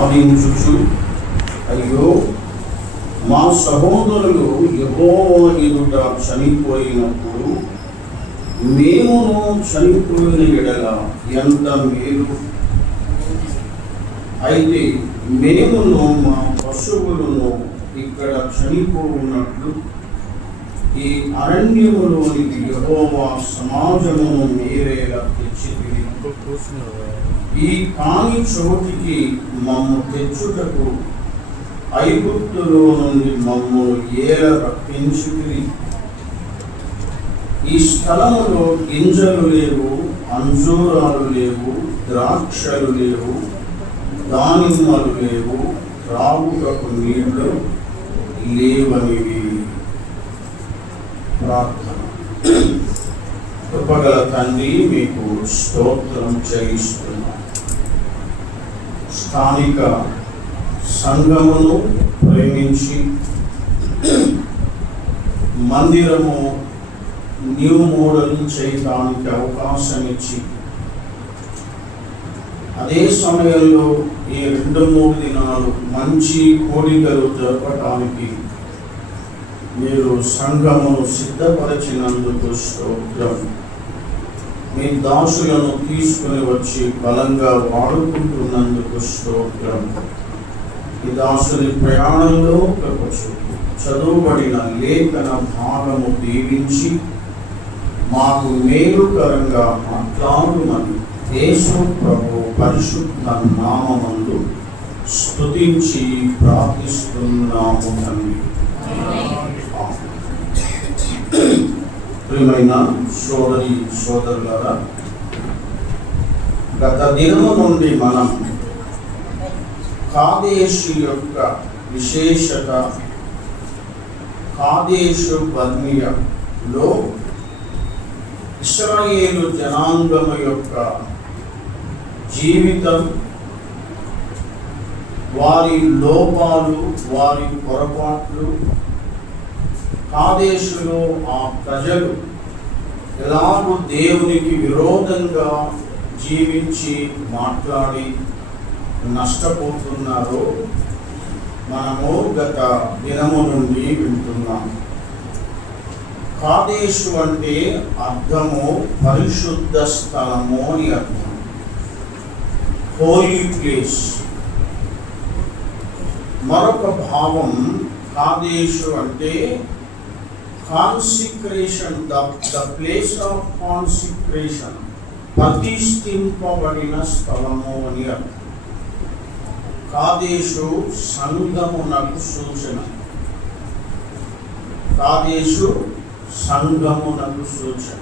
వాదించుచు, అయ్యో మా సహోదరులు యెహోవా ఎదుట చనిపోయినప్పుడు మేమును చనిపోయిన ఎడల ఎంత మేలు. అయితే మేమును మా పశువులను ఇక్కడ చనిపోయినట్లు ఈ అరణ్యములోనికి యెహోవా సమాజమును మీరేలా తెచ్చితిరి. ఈ కాని చోటికి మమ్ము తెచ్చుటకు ఐగుప్తులో నుండి మమ్ము ఏల రప్పించితిరి. ఈ స్థలములో గింజలు లేవు, అంజూరాలు లేవు, ద్రాక్షలు లేవు, దానిమ్మలు లేవు, త్రాగుటకు నీళ్లు లేవనివి. ప్రార్థన. కృపగల తండ్రి, మీకు స్తోత్రం చెల్లిస్తున్నాం. స్థానిక సంఘమును ప్రేమించి మందిరము న్యూ మోడల్ చేయడానికి అవకాశం ఇచ్చి, అదే సమయంలో ఈ 2-3 దినాలు మంచి కోడికలు జరపడానికి మీరు సంఘమును సిద్ధపరిచినందుకు స్తోత్రం. మీ దాసులను తీసుకుని వచ్చి బలంగా వాడుకుంటున్నందుకు స్తోత్రం. ఈ దాసుని ప్రయాణంలో చదువుబడిన లేఖన భాగము దీవించి మాకు మేలుకరంగా మాట్లాడుమని యేసు ప్రభు పరిశుద్ధ నామమందు స్తుతించి ప్రార్థిస్తున్నాము తండ్రి. ప్రియమైన సోదరి సోదరులారా, గత దినము నుండి మనం కాదేశు యొక్క విశేషత, కాదేశు బర్నియాలో ఇశ్రాయేలు జనాంగము యొక్క జీవితం, వారి లోపాలు, వారి పొరపాట్లు, కాదేశులో ఆ ప్రజలు ఎలాగూ దేవునికి విరోధంగా జీవించి మాట్లాడి నష్టపోతున్నారో మనము గత దినము నుండి వింటున్నాం. కాదేశు అంటే అర్థము పరిశుద్ధ స్థలము అని అర్థం, హోలీ ప్లేస్. మరొక భావం కాదేశు అంటే consecration, the place of consecration, ప్రతిష్ఠింపబడిన స్థలము అని అర్థం. కాదేశు సంఘమునకు సూచన, కాదేశు సంఘమునకు సూచన.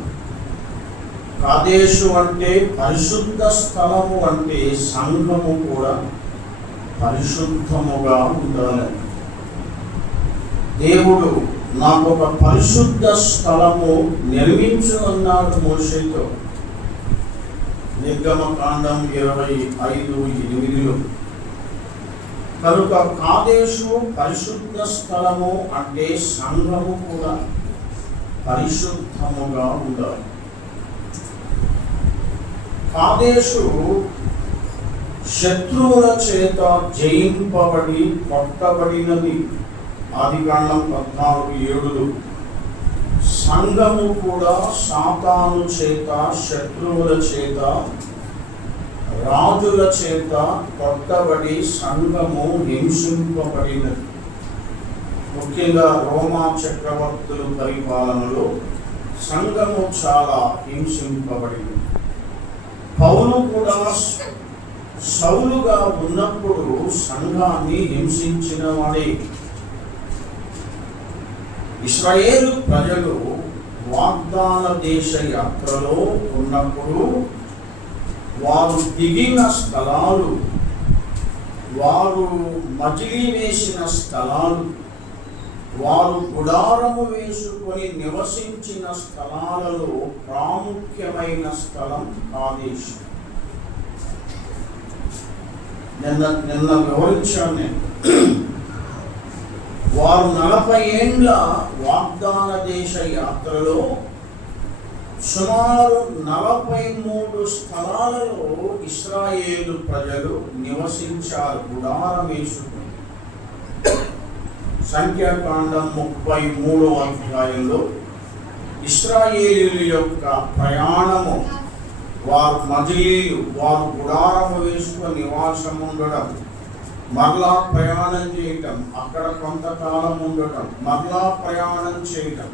కాదేశు అంటే పరిశుద్ధ స్థలము, అంటే సంఘము కూడా పరిశుద్ధముగా ఉండాలి. దేవుడు నాకు ఒక పరిశుద్ధ స్థలము నిర్మించు అన్నాడు మోషేతో, నిర్గమకాండం 25:8. కనుక కాదేశు పరిశుద్ధ స్థలము అంటే సంఘము కూడా పరిశుద్ధముగా ఉండాలి. కాదేశు శత్రువుల చేత జయింపబడి కొట్టబడినది. ఆదికాండం 14:7. సంఘము కూడా సాతాను చేత, శత్రువుల చేత, రాజుల చేత కొట్టబడి సంఘము హింసింపబడినది. ముఖ్యంగా రోమా చక్రవర్తుల పరిపాలనలో సంఘము చాలా హింసింపబడింది. పౌలు కూడా సౌలుగా ఉన్నప్పుడు సంఘాన్ని హింసించిన వాడే. ఇశ్రాయేలు ప్రజలు వాగ్దాన దేశ యాత్రలో ఉన్నప్పుడు వారు దిగిన స్థలాలు, వారు మజిలీ వేసిన స్థలాలు, వారు గుడారము వేసుకొని నివసించిన స్థలాలలో ప్రాముఖ్యమైన స్థలం కాదేశు. నిన్న వివరించాను నేను. వారు 40 ఏండ్ల వాగ్దాన దేశ యాత్రలో సుమారు 43 స్థలాలలో ఇశ్రాయేలు ప్రజలు నివసించారు, గుడారం వేసుకుని. సంఖ్యాకాండం 33వ అధ్యాయంలో ఇశ్రాయేలీయుల యొక్క ప్రయాణము, వారు మజిలీలు, వారు గుడారము వేసుకుని నివాసం ఉండడం, మరలా ప్రయాణం చేయటం, అక్కడ కొంతకాలం ఉండటం, మరలా ప్రయాణం చేయటం,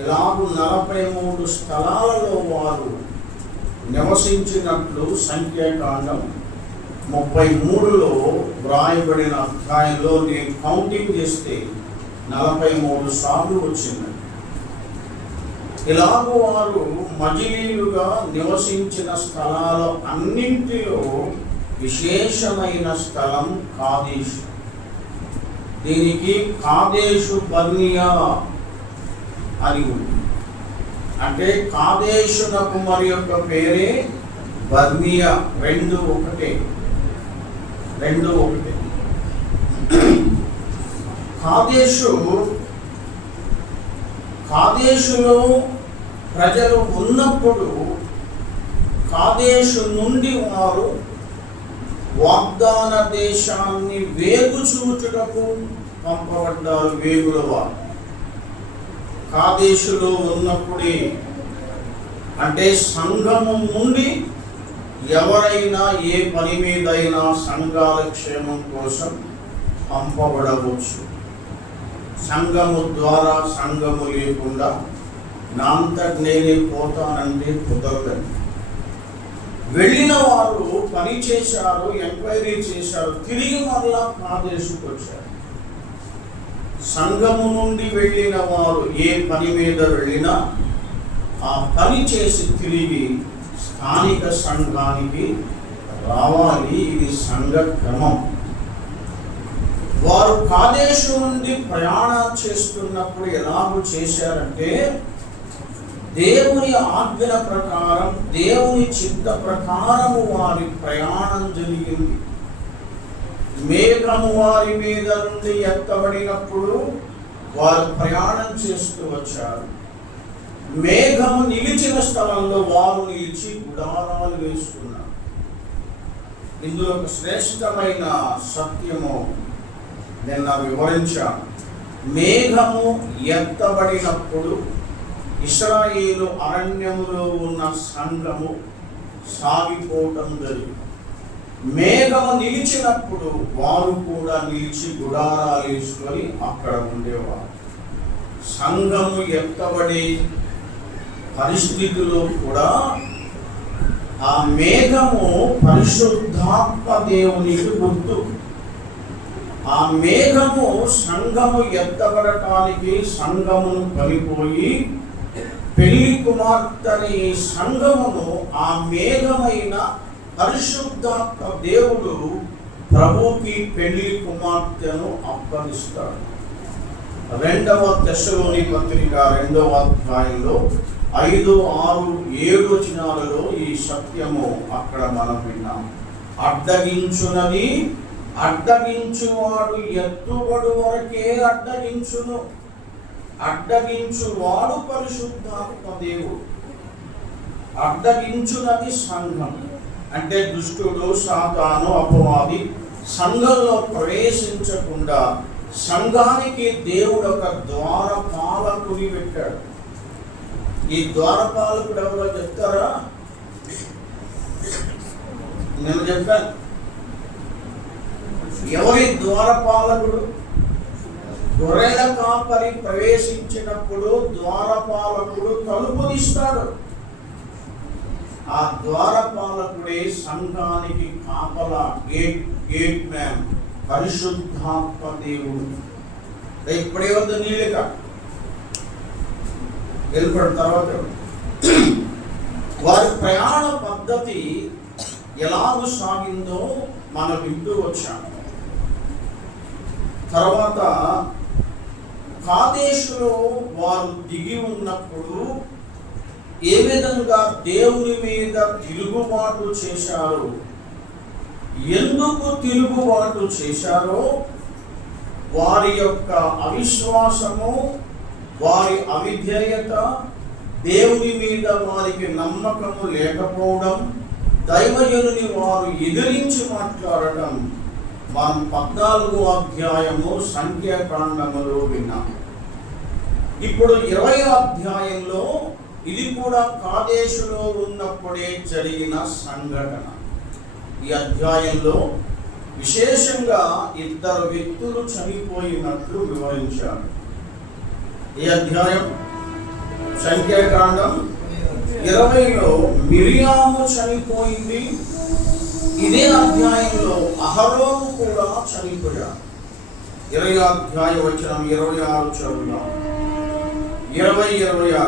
ఇలాగూ 43 స్థలాలలో వారు నివసించినట్లు సంఖ్యాకాండం 33లో వ్రాయబడిన అధ్యాయంలో నేను కౌంటింగ్ చేస్తే 43 సార్లు వచ్చింది. ఇలాగూ వారు మజిలీలుగా నివసించిన స్థలాలు అన్నింటిలో విశేషమైన స్థలం కాదేశు. దీనికి కాదేశు బర్నియా అని ఉంది. అంటే కాదేశునకు మరి యొక్క పేరే బర్నియా. రెండు ఒకటే. కాదేశులో ప్రజలు ఉన్నప్పుడు కాదేశు నుండి వారు వాగ్దాన దేశాన్ని వేగు చూచుటకు పంపబడ్డారు. వేగుల వారు కాదేశులో ఉన్నప్పుడే, అంటే సంఘము నుండి ఎవరైనా ఏ పని మీదైనా సంఘాల క్షేమం కోసం పంపబడవచ్చు. సంఘము ద్వారా, సంఘము లేకుండా నా అంతట నేనే పోతానంటే కుదరదండి. వెళ్ళిన వారు పని చేశారు, ఎంక్వైరీ చేశారు, తిరిగి మరలా కాదేశుకు వచ్చారు. సంఘము నుండి వెళ్ళిన వారు ఏ పని మీద వెళ్ళినా ఆ పని చేసి తిరిగి స్థానిక సంఘానికి రావాలి. ఇది సంఘ క్రమం. వారు కాదేశు నుండి ప్రయాణం చేస్తున్నప్పుడు ఎలాగూ చేశారంటే, దేవుని ఆజ్ఞ ప్రకారం, దేవుని చిత్త ప్రకారము వారి ప్రయాణం జరిగింది. మేఘము వారి మీద నుండి ఎత్తబడినప్పుడు వారు ప్రయాణం చేస్తూ వచ్చారు. మేఘము నిలిచిన స్థలంలో వారు నిలిచి గుడారాలు వేసుకున్నారు. ఇందులో ఒక శ్రేష్టమైన సత్యము నిన్న వివరించాను. మేఘము ఎత్తబడినప్పుడు ఇశ్రాయేలు అరణ్యములో ఉన్న సంఘము సాగిపోవటం జరిగింది. మేఘము నిలిచినప్పుడు వారు కూడా నిలిచి గుడారాలు వేసుకొని అక్కడ ఉండేవారు. సంఘము ఎత్తబడే పరిస్థితిలో కూడా ఆ మేఘము పరిశుద్ధాత్మ దేవునికి గుర్తు. ఆ మేఘము సంఘము ఎత్తబడటానికి సంఘమును పనిపోయి పెళ్లి కుమార్తెని సంఘమును ఆ మేఘమైన పరిశుద్ధాత్మ దేవుడు ప్రభుకి పెళ్లి కుమార్తెను అప్పగిస్తాడు. 2వ తెస్సలోని పత్రిక 2వ అధ్యాయంలో 5, 6, 7 వచనాలలో ఈ సత్యము అక్కడ మనం విన్నాం. అడ్డగించునది అడ్డగించువాడు ఎత్తుబడు వరకే అడ్డగించును. అడ్డగించువాడు పరిశుద్ధాత్మ దేవుడు. అడ్డగించునది సంఘం. అంటే దుష్టుడు, సాతాను, అపవాది సంఘంలో ప్రవేశించకుండా సంఘానికి దేవుడు ఒక ద్వారపాలకుని పెట్టాడు. ఈ ద్వారపాలకుడు ఎవరో చెప్తారా? నేను చెప్పాను. ఎవరి ద్వారపాలకుడు? గొర్రెల కాపరి ప్రవేశించినప్పుడు ద్వారపాలకుడు తలుపు తీస్తాడు. ఆ ద్వారపాలకుడే సంఘానికి కాపలా, గేట్ మ్యాన్, పరిశుద్ధాత్మ దేవుడు. ఇప్పుడే వద్ద నీళ్ళక వెళ్ళిపోయిన తర్వాత వారి ప్రయాణ పద్ధతి ఎలాగూ సాగిందో మనం వింటూ వచ్చాము. తర్వాత కాదేశులో వారు దిగి ఉన్నప్పుడు ఏ విధంగా దేవుని మీద తిరుగుబాటు చేశారు, ఎందుకు తిరుగుబాటు చేశారో, వారి యొక్క అవిశ్వాసము, వారి అవిధేయత, దేవుని మీద వారికి నమ్మకము లేకపోవడం, దైవజనుని వారు ఎదిరించి మాట్లాడటం మనం 14వ అధ్యాయము సంఖ్యాకాండములో విన్నాం. ఇప్పుడు 20వ అధ్యాయంలో ఇది కూడా కాదేశులో ఉన్నప్పుడే జరిగిన సంఘటన. ఈ అధ్యాయంలో విశేషంగా 2 వ్యక్తులు చనిపోయినట్లు వివరించారు. ఈ అధ్యాయం సంఖ్యాకాండం 20లో మిరియాము చనిపోయింది. ఇదే అధ్యాయంలో అహరోను కూడా చనిపోయాడు. 20వ అధ్యాయ వచనం 26 చదువుదాం. 20-26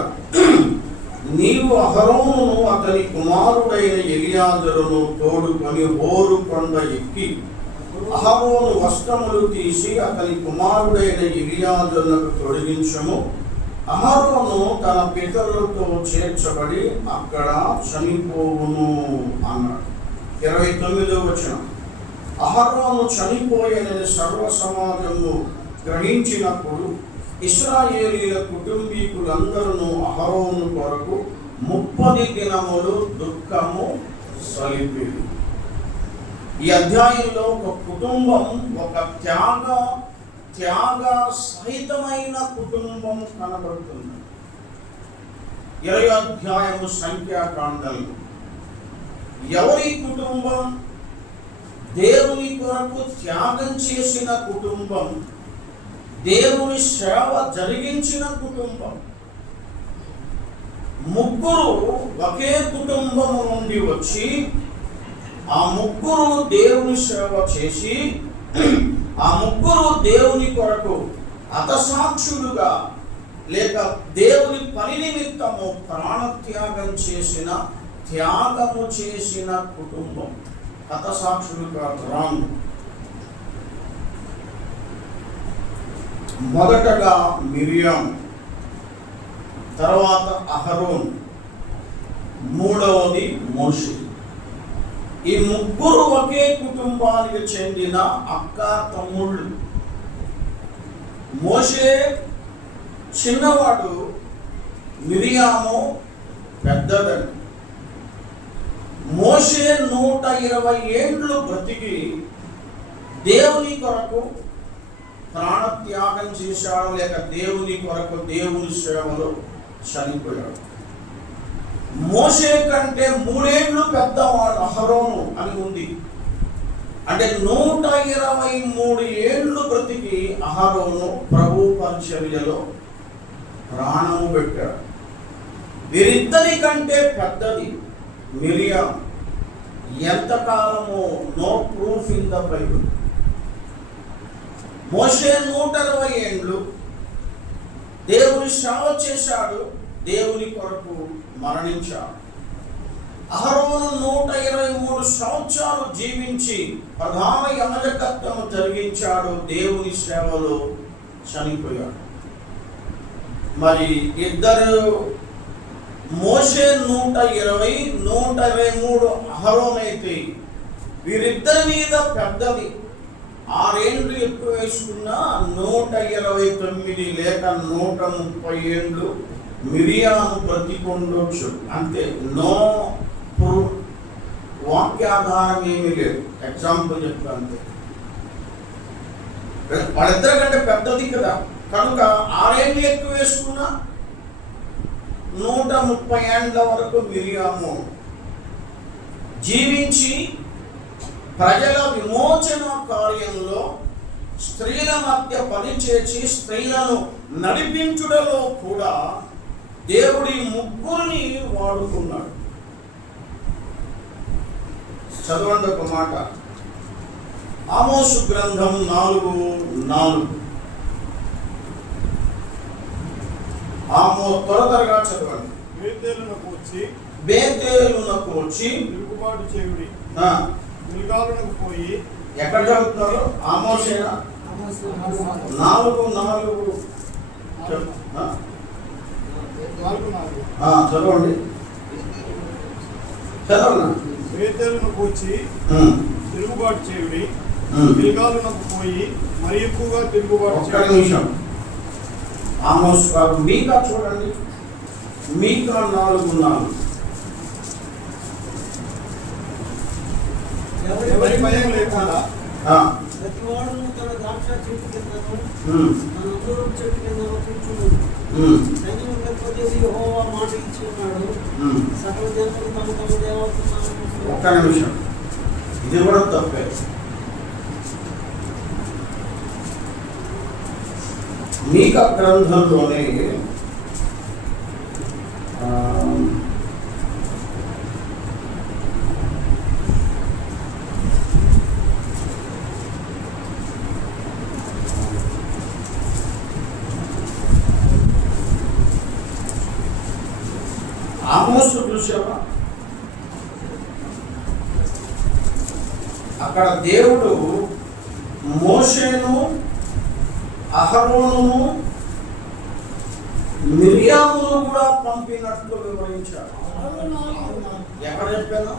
నీవు అహరోనును అతని కుమారుడైన ఎలియాజరును తోడుకొని హోరు కొండ ఎక్కి అహరోను వస్త్రములు తీసి అతని కుమారుడైన ఎలియాజరునకు తొలగించము. అహరోను తన పితరులతో చేర్చబడి అక్కడ చనిపోవును అన్నాడు. 29వ వచనం అహరోను చనిపోయినని సర్వ సమాజము గ్రహించినప్పుడు ఇశ్రాయేలీల కుటుంబీకులందరూ అహరోను కొరకు 30 దినములు దుఃఖము సలిపిరి. ఈ అధ్యాయంలో ఒక కుటుంబం, ఒక త్యాగ సహితమైన కుటుంబం కనబడుతుంది. 20వ అధ్యాయము సంఖ్యాకాండంలో ఎవరి కుటుంబం? దేవుని కొరకు త్యాగం చేసిన కుటుంబం, దేవుని సేవ జరిగించిన కుటుంబం. 3 ఒకే కుటుంబం నుండి వచ్చి ఆ 3 దేవుని సేవ చేసి ఆ 3 దేవుని కొరకు హతసాక్షులుగా లేక దేవుని పని నిమిత్తము ప్రాణత్యాగం చేసిన, త్యాగము చేసిన కుటుంబం. హతసాక్షులుగా రాంగ్. మొదటగా మిరియాం, తర్వాత అహరోన్, మూడవది మోషే. ఈ 3 ఒకే కుటుంబానికి చెందిన అక్క తమ్ముళ్ళు. మోషే చిన్నవాడు, మిరియాము పెద్దదని. మోషే 120 ఏండ్లు బ్రతికి దేవుని కొరకు ప్రాణత్యాగం చేశాడు, లేక దేవుని కొరకు దేవుని సేవలో చనిపోయాడు. మోషే కంటే 3 ఏండ్లు పెద్దవాడు అహరోను అని ఉంది. అంటే 123 ఏండ్లు బ్రతికి అహరోను ప్రభు పరిచర్యలో ప్రాణము పెట్టాడు. వీరిద్దరి కంటే పెద్దది మిరియాం. ఎంతకాలమో no proof in the Bible. మోషే 120 ఏండ్లు దేవుని సేవ చేశాడు, దేవుని కొరకు మరణించాడు. అహరోను 123 సంవత్సరాలు జీవించి ప్రధాన యాజకత్వము జరిగించాడు, దేవుని సేవలో చనిపోయాడు. మరి ఇద్దరు, మోషే 120, 123 అహరోను అయితే వీరిద్దరి మీద పెద్దది 6 ఏండ్లు ఎక్కువ వేసుకున్నా 129 లేక 130 ఏండ్లు మిరియాము బ్రతికొండొచ్చు. అంతే. నో ప్రూఫ్, వాక్యాధారం ఏమీ లేదు. ఎగ్జాంపుల్ చెప్తా అంతే. వాళ్ళిద్దరి కంటే పెద్దది కదా, కనుక 6 ఏండ్లు ఎక్కువ వేసుకున్నా 130 ఏండ్ల వరకు మిరియాము జీవించి ప్రజల విమోచన కార్యంలో స్త్రీల మధ్య పనిచేసి స్త్రీలను నడిపించుటలో కూడా దేవుడి 3 వాడుకున్నాడు. చదవండి ఒక మాట. ఆమోసు గ్రంథం 4:4. త్వరగా చదవండి. బేతేలునకు వచ్చి తిరుగుబాటు చేయుడి, గిల్గాలునకు పోయి. ఎక్కడ చదువుతున్నారు? ఆమోసేనా? 4:4 చదవండి. బేతేలునకు వచ్చి తిరుగుబాటు చేయుడి, గిల్గాలునకు పోయి మరి ఎక్కువగా తిరుగుబాటు. ఒక్క నిమిషం. ఆమోస్ గారు మీకా చూడండి. మీకా 4:4. ఎవరి భయం లేకుండా ప్రతివాడును తన ద్రాక్ష చెట్టు కిందను తన అంజూరపు చెట్టు కిందను కూర్చును. సైన్యముల కొద్ది యెహోవా మాట ఇచ్చి ఉన్నాడు. సకల జనులు తమ తమ దేవతలను. ఒక్క నిమిషం, ఇది కూడా తప్పే. మీకా గ్రంథంలోనే ఆమోసు చూసావా? అక్కడ దేవుడు మోషేను, అహరోనును, మిర్యామును కూడా పంపినట్లు వివరించాడు. ఎక్కడ చెప్పాను?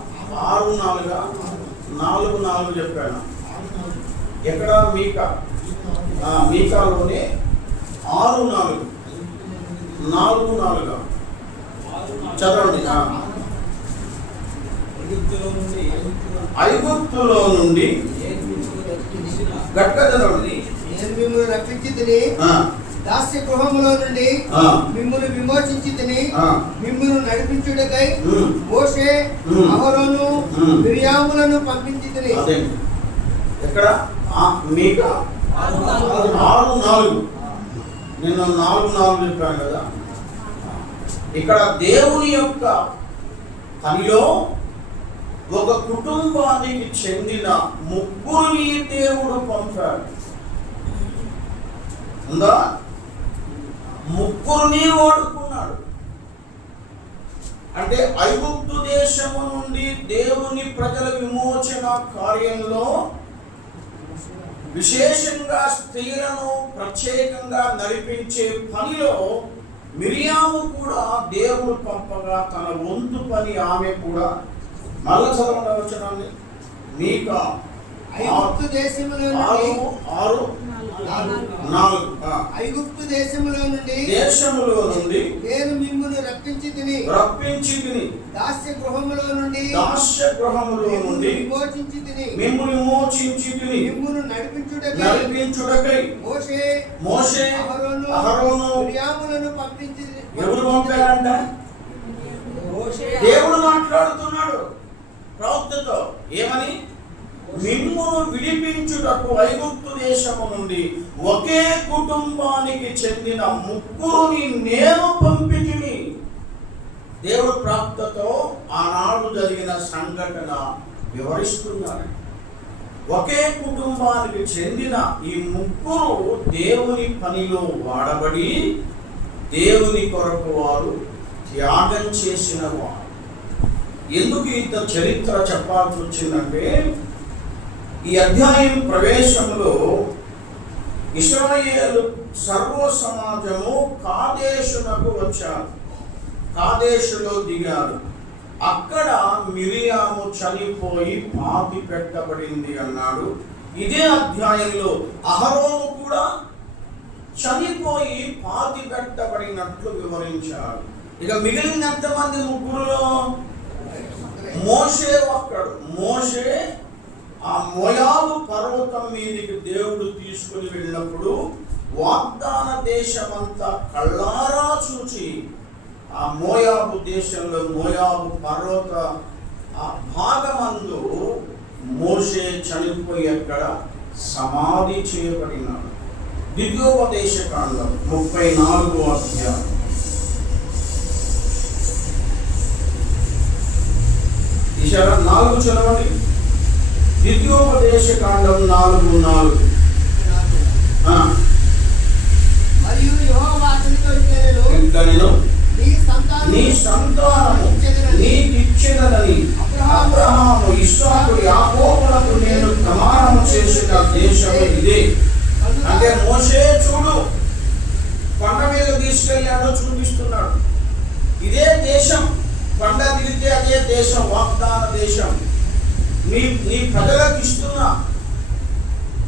6:4 చెప్పాను. ఎక్కడ? మీకాలోనే 6:4 చదవండి. ఐగుప్తులో నుండి గట్టిగా చదవండి. నేను మిమ్మల్ని రప్పించి తిని దాస్య గృహములో నుండి మిమ్మల్ని విమోచించి తిని మిమ్మల్ని నడిపించుటకై మోషే, అహరోను, మిర్యాములను పంపించి తిని. ఎక్కడ? మీకా 6:4. నేను 4:4 చెప్పాను కదా. ఇక్కడ దేవుని యొక్క పనిలో ఒక కుటుంబానికి చెందిన 3 దేవుడు పంపాడు. ఉందా? 3 వాడుకున్నాడు. అంటే ఐగుప్తు దేశము నుండి దేవుని ప్రజల విమోచన కార్యంలో విశేషంగా స్త్రీలను ప్రత్యేకంగా నడిపించే పనిలో మిరియాము కూడా దేవుడు పంపగా తన వంతు పని ఆమె కూడా. మళ్ళా చదవండి వచనాన్ని. మీకా ఐగుప్తు దేశములో నుండి నేను మిమ్మల్ని రప్పించి తిని దాస్య గృహములో నుండి విమోచించి తిని మిమ్మల్ని నడిపించుటకై మోషే, అహరోను, మిర్యాములను పంపించి. ఎవరు పంపారంట? దేవుడు మాట్లాడుతున్నాడు ప్రవక్తతో. ఏమని? మిమ్మును విడిపించుటకు ఐగుప్తు దేశము నుండి ఒకే కుటుంబానికి చెందిన 3 నేను పంపితిని. దేవుడు ప్రవక్తతో ఆనాడు జరిగిన సంఘటన వివరిస్తున్నాడు. ఒకే కుటుంబానికి చెందిన ఈ 3 దేవుని పనిలో వాడబడి దేవుని కొరకు వారు త్యాగం చేసిన వారు. ఎందుకు ఇంత చరిత్ర చెప్పాల్సి వచ్చిందంటే, ఈ అధ్యాయం ప్రవేశంలో ఇశ్రాయేలు సర్వ సమాజము కాదేశునకు వచ్చారు. కాదేశులో దిగారు. అక్కడ మిరియాము చనిపోయి పాతి పెట్టబడింది అన్నాడు. ఇదే అధ్యాయంలో అహరోను కూడా చనిపోయి పాతి పెట్టబడినట్లు వివరించాడు. ఇక మిగిలిన ఎంతమంది? 3లో మోషే ఒక్కడు. మోషే ఆ మోయాబు పర్వతం మీదకి దేవుడు తీసుకుని వెళ్ళినప్పుడు వాగ్దాన దేశమంతా కళ్ళారా చూచి ఆ మోయాబు దేశంలో మోయాబు పర్వత ఆ భాగమందు మోషే చనిపోయి అక్కడ సమాధి చేయబడినాడు. ద్వితీయోపదేశకాండం 34వ అధ్యాయం. ఈసారి 4 చదవండి. ద్వితీయోపదేశకాండం 4:4. మరియు యెహోవా అతనితో ఇట్లనెను, నీ సంతానము నీకిచ్చెదనని అబ్రహాము, ఇస్సాకు, యాకోబులకు నేను ప్రమాణము చేసిన దేశము ఇదే. అంటే మోషే చూడు కొండ మీద తీసుకెళ్ళాడో చూపిస్తున్నాడు. ఇదే దేశం, కొండ దిగితే అదే దేశం, వాగ్దాన దేశం. నీ ప్రజలకు ఇస్తున్నా.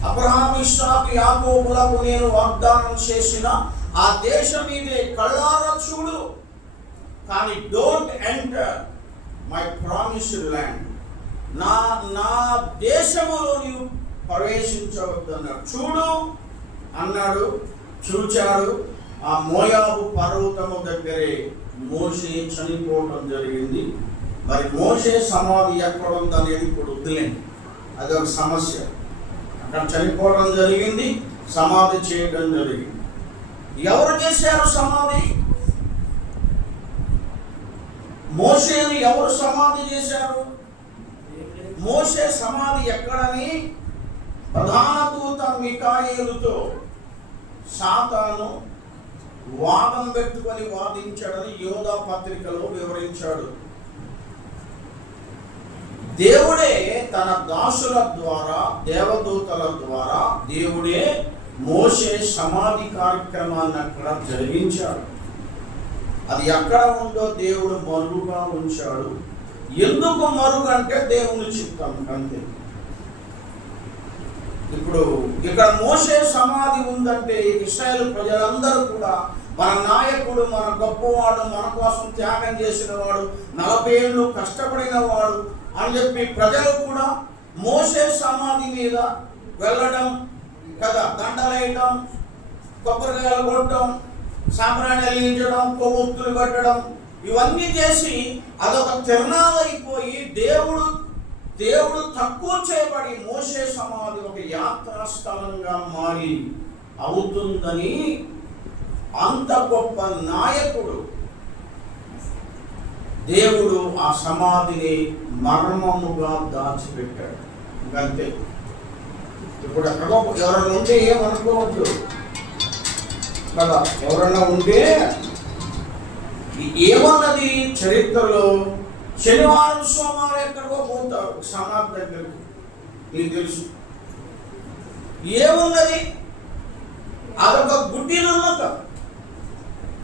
అబ్రహాము, ఇస్సాకు, యాకోబులకు నేను వాగ్దానం చేసిన ఆ దేశం ఇదే, కళ్ళారా చూడు. కానీ don't enter my promised land, నా దేశములో నీవు ప్రవేశించవద్దు అన్నాడు. చూడు అన్నాడు. చూచాడు. ఆ మోయాబు పర్వతము దగ్గరే మోషే చనిపోవడం జరిగింది. మరి మోషే సమాధి ఎక్కడ ఉందనేది ఇప్పుడు వద్దులేండి, అదొక సమస్య. అక్కడ చనిపోవడం జరిగింది, సమాధి చేయడం జరిగింది. ఎవరు చేశారు సమాధి? మోషేని ఎవరు సమాధి చేశారు? మోషే సమాధి ఎక్కడని ప్రధాన దూత మికాయేలుతో సాతాను వాదం పెట్టుకొని వాదించాడని యోధా పత్రికలో వివరించాడు. దేవుడే తన దాసుల ద్వారా, దేవదూతల ద్వారా దేవుడే మోషే సమాధి కార్యక్రమాన్ని అక్కడ జరిగించాడు. అది ఎక్కడ ఉందో దేవుడు మరుగుగా ఉంచాడు. ఎందుకు మరుగు అంటే దేవుని చిత్తం అంతే. ఇప్పుడు ఇక్కడ మోషే సమాధి ఉందంటే ఇశ్రాయేలు ప్రజలందరూ కూడా మన నాయకుడు, మన గొప్పవాడు, మన కోసం త్యాగం చేసిన వాడు, 40 ఏళ్ళు కష్టపడిన వాడు అని చెప్పి ప్రజలు కూడా మోషే సమాధి మీద వెళ్ళడం కదా, దండలేయటం, కొబ్బరికాయలు కొట్టడం, సాంబ్రాణి వెలిగించడం, కొవ్వొత్తులు కట్టడం, ఇవన్నీ చేసి అదొక తిరణాలైపోయి దేవుడు తక్కువ చేయబడి మోషే సమాధి ఒక యాత్రా స్థలంగా మారి అవుతుందని అంత గొప్ప నాయకుడు దేవుడు ఆ సమాధిని మర్మముగా దాచిపెట్టాడు. అంతే. ఇప్పుడు ఎక్కడో ఎవరైనా ఉంటే ఏమనుకోవద్దు కదా, ఎవరైనా ఉంటే ఏమన్నది చరిత్రలో శనివారం సోమవారం ఎక్కడికో పోతారు సమాధి దగ్గరకు, నీకు తెలుసు. ఏమున్నది? అదొక గుడ్డి నమ్మకం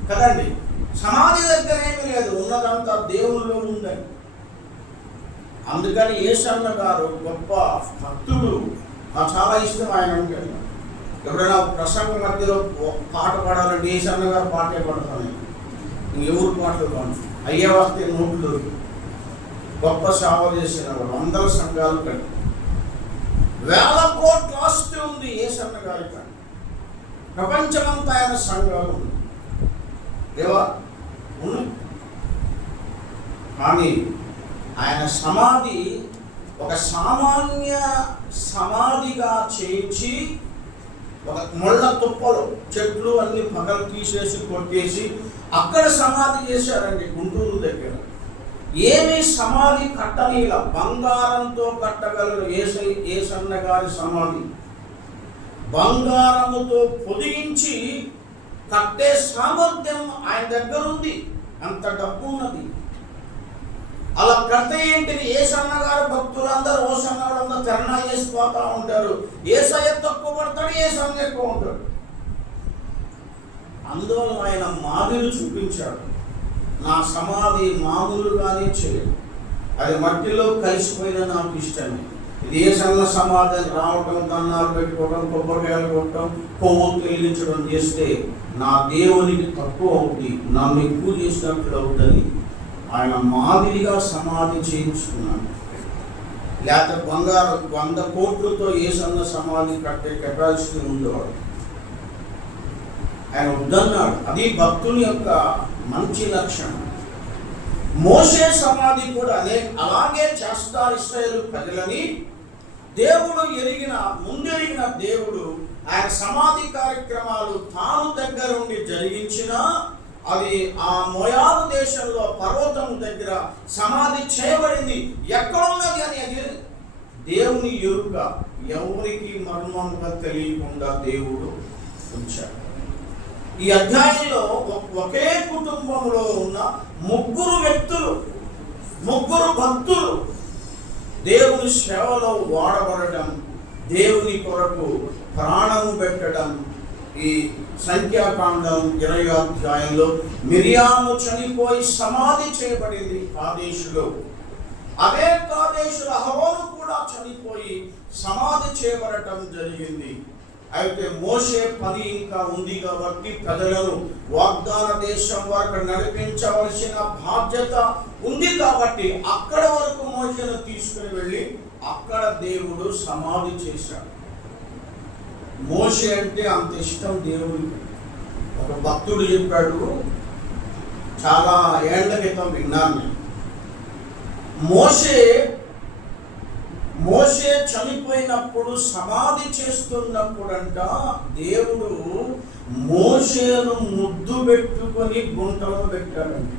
కదండి. సమాధి దగ్గర ఏమీ లేదు, ఉన్నదంతా దేవునిలో ఉందని. అందుకని యేసన్న గారు గొప్ప భక్తుడు, నాకు చాలా ఇష్టం ఆయన అంటే. ఎప్పుడైనా ప్రసంగం మధ్యలో పాట పాడాలంటే యేసన్న గారు పాటే పాడతాను. ఎవరు పాటలు కాదు, అయ్యే వస్తే నోట్లు గొప్ప సేవ చేసిన వాడు. 100 సంఘాలు కట్టి 1000 కోట్ల ఆస్తి ఉంది యేసన్న గారి కానీ. ప్రపంచమంతా ఆయన సంఘాలు ఉంది దేవా ఉన్నాయి. కానీ ఆయన సమాధి ఒక సామాన్య సమాధిగా చేయించి ఒక ముళ్ళ తుప్పలు, చెట్లు అన్ని పగలు తీసేసి కొట్టేసి అక్కడ సమాధి చేశారండి గుంటూరు దగ్గర. ఏమి సమాధి కట్టనీల, బంగారంతో కట్టగలరు యేసన్న గారి సమాధి. బంగారముతో పొదిగించి కట్టే సామర్థ్యం ఆయన దగ్గర ఉంది, అంత డబ్బు ఉన్నది. అలా కట్టే ఏంటిది? యేసన్న గారు భక్తులందరూ ఓసన్నవాళ్ళందరూ తిరణా చేసిపోతూ ఉంటారు. యేసయ్య తక్కువ పడతాడు, యేసన్న ఎక్కువ ఉంటాడు. అందువల్ల ఆయన మాదిరి చూపించాడు. నా సమాధి మామూలుగానే చేయదు, అది మట్టిలో కలిసిపోయిన నాకు ఇష్టమే. ఇది యేసన్న సమాధి రావటం, కన్నాలు పెట్టుకోవడం, కొబ్బరికాయలు కొట్టడం, కొవ్వొత్తు వెలిగించడం చేస్తే నా దేవునికి తక్కువ అవుతుంది, నన్ను ఎక్కువ చేసినట్లు అవుతుంది. ఆయన మాదిరిగా సమాధి చేయించుకున్నాడు. లేకపోతే బంగారు 100 కోట్లతో యేసన్న సమాధి కట్టే కెపాసిటీ ఉండేవాడు. ఆయన వద్దన్నాడు. అది భక్తుని యొక్క మంచి లక్షణం. మోషే సమాధి కూడా అలాగే చేస్తారు ఇశ్రాయేలు ప్రజలని. దేవుడు ముందెరిగిన దేవుడు ఆయన సమాధి కార్యక్రమాలు తాను దగ్గరుండి జరిగించిన అది ఆ మోయాబు దేశంలో పర్వతం దగ్గర సమాధి చేయబడింది. ఎక్కడున్నది అనేది దేవుని ఎరుక, ఎవరికి మర్మంగా తెలియకుండా దేవుడు ఉంచాడు. ఈ అధ్యాయంలో ఒకే కుటుంబంలో ఉన్న 3 వ్యక్తులు, 3 భక్తులు దేవుని సేవలో వాడబడటం, దేవుని కొరకు ప్రాణము పెట్టడం. ఈ సంఖ్యాకాండం 20వ అధ్యాయంలో మిరియాము చనిపోయి సమాధి చేయబడింది కాదేశులో. అదే కాదేశులో అహరోను కూడా చనిపోయి సమాధి చేయబడటం జరిగింది. అయితే మోషే పని ఇంకా ఉంది కాబట్టి ప్రజలను వాగ్దాన దేశం వరకు నడిపించవలసిన బాధ్యత ఉంది కాబట్టి అక్కడ వరకు మోషేను తీసుకుని వెళ్ళి అక్కడ దేవుడు సమాధి చేశాడు. మోషే అంటే అంత ఇష్టం దేవుడికి. ఒక భక్తుడు చెప్పాడు, చాలా ఏళ్ల క్రితం విన్నాను నేను. మోషే చనిపోయినప్పుడు సమాధి చేస్తున్నప్పుడంట దేవుడు మోషేను ముద్దు పెట్టుకొని గుంటలో పెట్టాడంట.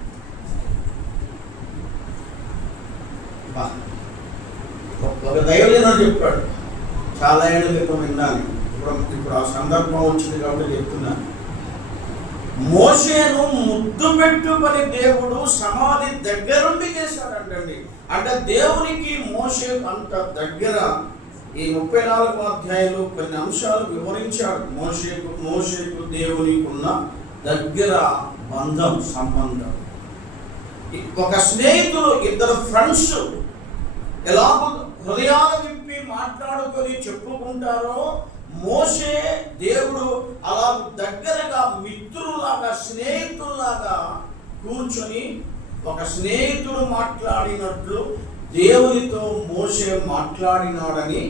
ఒక దైవజనుడు చెప్పాడు, చాలా ఏళ్ళ క్రితం విన్నాను. ఇప్పుడు ఆ సందర్భం వచ్చింది కాబట్టి చెప్తున్నాను. మోషేను ముద్దు పెట్టుకొని దేవుడు సమాధి దగ్గరుండి చేశాడంటండి. అంటే దేవునికి మోషే అంత దగ్గర. ఈ 34వ అధ్యాయంలో కొన్ని అంశాలు వివరించాడు. మోషేకు దేవునికి ఉన్న దగ్గర బంధం, సంబంధం. ఒక స్నేహితులు, ఇద్దరు ఫ్రెండ్స్ ఎలా హృదయాలు విప్పి మాట్లాడుకొని చెప్పుకుంటారో, మోషే దేవుడు అలా దగ్గరగా మిత్రులాగా, స్నేహితుల్లాగా కూర్చొని ఒక స్నేహితుడు మాట్లాడినట్లు దేవునితో మోషే మాట్లాడినాడని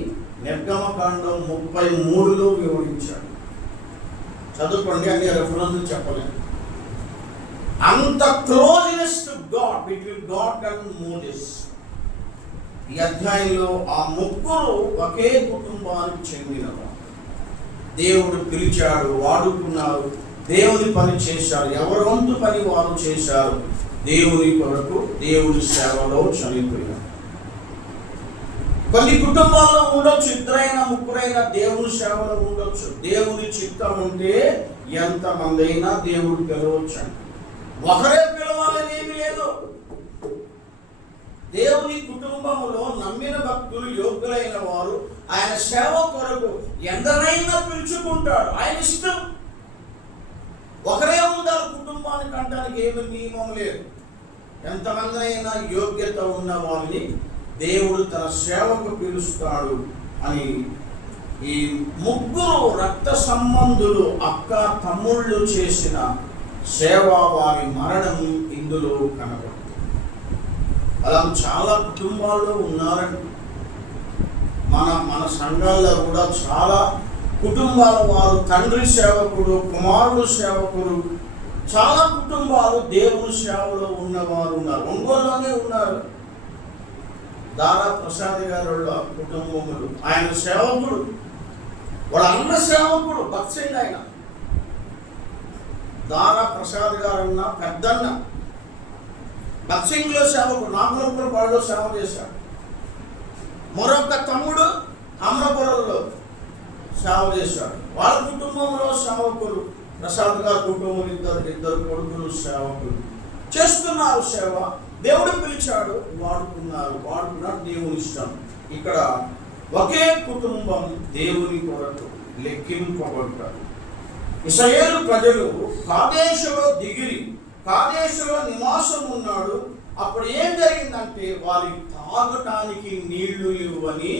నిర్గమకాండం 33లో వివరించాడు. చదువుకోండి, అన్ని రెఫరెన్స్లు చెప్పలేదు. అంత closeness to God, between God and Moses. ఈ అధ్యాయంలో ఆ ముగ్గురు ఒకే కుటుంబానికి చెందినవారు. దేవుడు పిలిచాడు, వాడుకున్నారు, దేవుని పని చేశారు, ఎవరి వంతు పని వారు చేశారు. దేవుని కొరకు దేవుని సేవలో చనిపోయారు. కొన్ని కుటుంబాల్లో ఉండొచ్చు, ఇద్దరైనా ముగ్గురైనా దేవుని సేవలో ఉండొచ్చు. దేవుని చిత్తం ఉంటే ఎంతమంది అయినా దేవుడు పిలవచ్చు. ఒకరే పిలవాలని ఏమీ లేదు. దేవుని కుటుంబములో నమ్మిన భక్తులు, యోగ్యులైన వారు ఆయన సేవ కొరకు ఎందరైనా పిలుచుకుంటాడు. ఆయన ఇష్టం. ఒకరే ఉండాలి కుటుంబానికి అంటానికి ఏమి నియమం లేదు. ఎంతమంది అయినా యోగ్యత ఉన్న వారిని దేవుడు తన సేవకు పిలుస్తాడు అని ఈ ముగ్గురు రక్త సంబంధులు, అక్క తమ్ముళ్ళు చేసిన సేవ, వారి మరణం ఇందులో కనబడుతుంది. అలా చాలా కుటుంబాల్లో ఉన్నారండి. మన సంఘాల్లో కూడా చాలా కుటుంబాల వారు తండ్రి సేవకుడు, కుమారుడు సేవకుడు, చాలా కుటుంబాలు దేవుని సేవలో ఉన్నవారు ఉన్నారు. ఒంగోలులోనే ఉన్నారు. దారా ప్రసాద్ గారు కుటుంబములు, ఆయన సేవకుడు, వాళ్ళ అన్న సేవకుడు, భక్సింగ్. ఆయన దారా ప్రసాద్ గారు అన్న పెద్దన్న భక్సింగ్లో సేవకుడు, నాగనూరుపాడులో సేవ చేశాడు. మరొక తమ్ముడు అమరపురంలో సేవ చేశాడు. వాళ్ళ కుటుంబంలో సేవకులు, ప్రసాద్ గారి కుటుంబం ఇద్దరు కొడుకులు సేవకులు చేస్తున్నారు సేవ. దేవుడు పిలిచాడు, వాడుకున్నాడు. దేవుని ఇష్టం. ఇక్కడ ఒకే కుటుంబం దేవుని కొరకు లెక్కింపబడ్డారు. ఇశ్రాయేలు ప్రజలు కాదేశులో దిగిరి, కాదేశులో నివాసం ఉన్నాడు. అప్పుడు ఏం జరిగిందంటే, వారికి తాగటానికి నీళ్లు ఇవ్వని